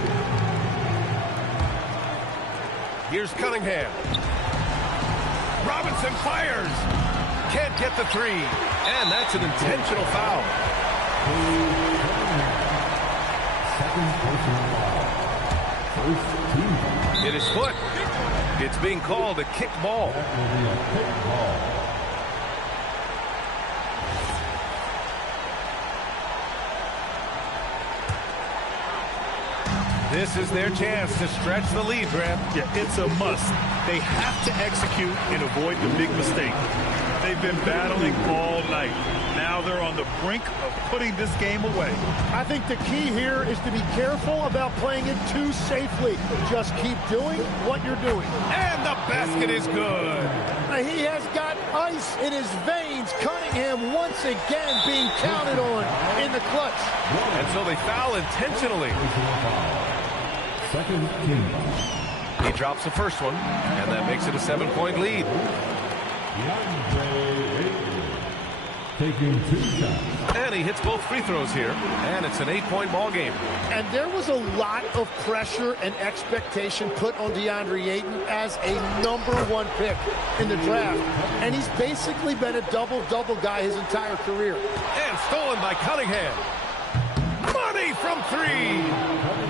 Here's Cunningham. Robinson fires. Can't get the three. And that's an intentional foul. Hit his foot. It's being called a kick ball. This is their chance to stretch the lead, Grant. Yeah, it's a must. They have to execute and avoid the big mistake. They've been battling all night. Now they're on the brink of putting this game away. I think the key here is to be careful about playing it too safely. Just keep doing what you're doing. And the basket is good. He has got ice in his veins. Cunningham once again being counted on in the clutch. And so they foul intentionally. Second team. He drops the first one, and that makes it a 7-point lead. Taking 2 shots. And he hits both free throws here, and it's an 8-point ball game. And there was a lot of pressure and expectation put on DeAndre Ayton as a #1 pick in the draft. And he's basically been a double-double guy his entire career. And stolen by Cunningham. Money from 3.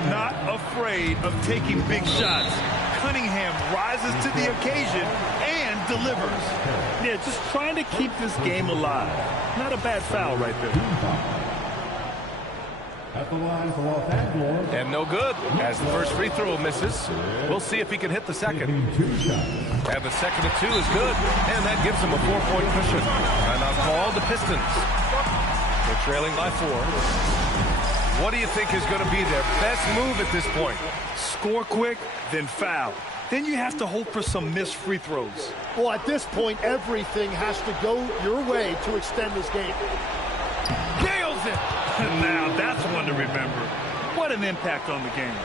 Not afraid of taking big shots. Cunningham rises to the occasion and delivers. Yeah, just trying to keep this game alive. Not a bad foul right there. At the line for Los Angeles. And no good, as the first free throw misses. We'll see if he can hit the second. And the second of 2 is good, and that gives him a 4-point cushion. Timeout called, the Pistons. They're trailing by 4. What do you think is going to be their best move at this point? Score quick, then foul. Then you have to hope for some missed free throws. Well, at this point, everything has to go your way to extend this game. Nails it! Now, that's one to remember. What an impact on the game.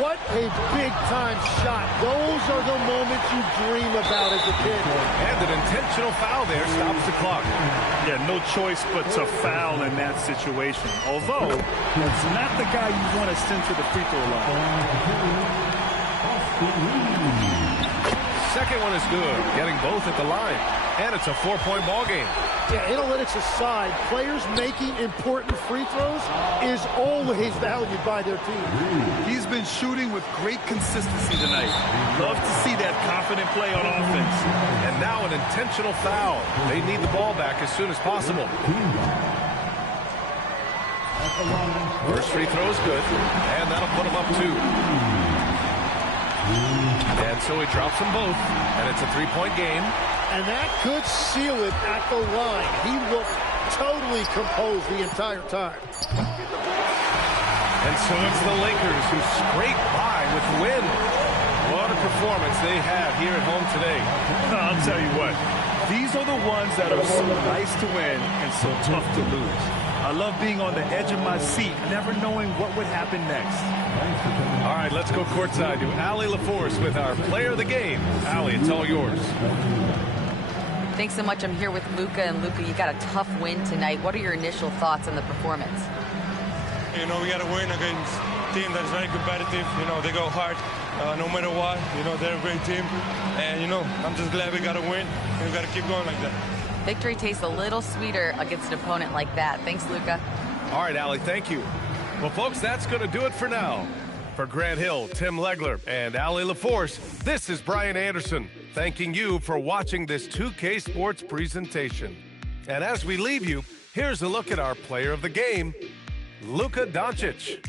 What a big-time shot. Those are the moments you dream about as a kid. And an intentional foul there stops the clock. Yeah, no choice but to foul in that situation. Although, it's not the guy you want to send to the free throw line. Second one is good, getting both at the line. And it's a 4-point ball game. Yeah, analytics aside, players making important free throws is always valued by their team. He's been shooting with great consistency tonight. Love to see that confident play on offense. And now an intentional foul. They need the ball back as soon as possible. First free throw is good, and that'll put him up 2. And so he drops them both, and it's a 3-point game. And that could seal it at the line. He looked totally composed the entire time. And so it's the Lakers who scrape by with the win. What a performance they have here at home today. I'll tell you what, these are the ones that are so nice to win and so tough to lose. I love being on the edge of my seat, never knowing what would happen next. All right, let's go courtside to Allie LaForce with our player of the game. Allie, it's all yours. Thanks so much. I'm here with Luka, and Luka, you got a tough win tonight. What are your initial thoughts on the performance? You know, we got to win against a team that's very competitive. You know, they go hard no matter what. You know, they're a great team. And, you know, I'm just glad we got to win, and we got to keep going like that. Victory tastes a little sweeter against an opponent like that. Thanks, Luka. All right, Allie, thank you. Well, folks, that's going to do it for now. For Grant Hill, Tim Legler, and Allie LaForce, this is Brian Anderson, thanking you for watching this 2K Sports presentation. And as we leave you, here's a look at our player of the game, Luka Doncic.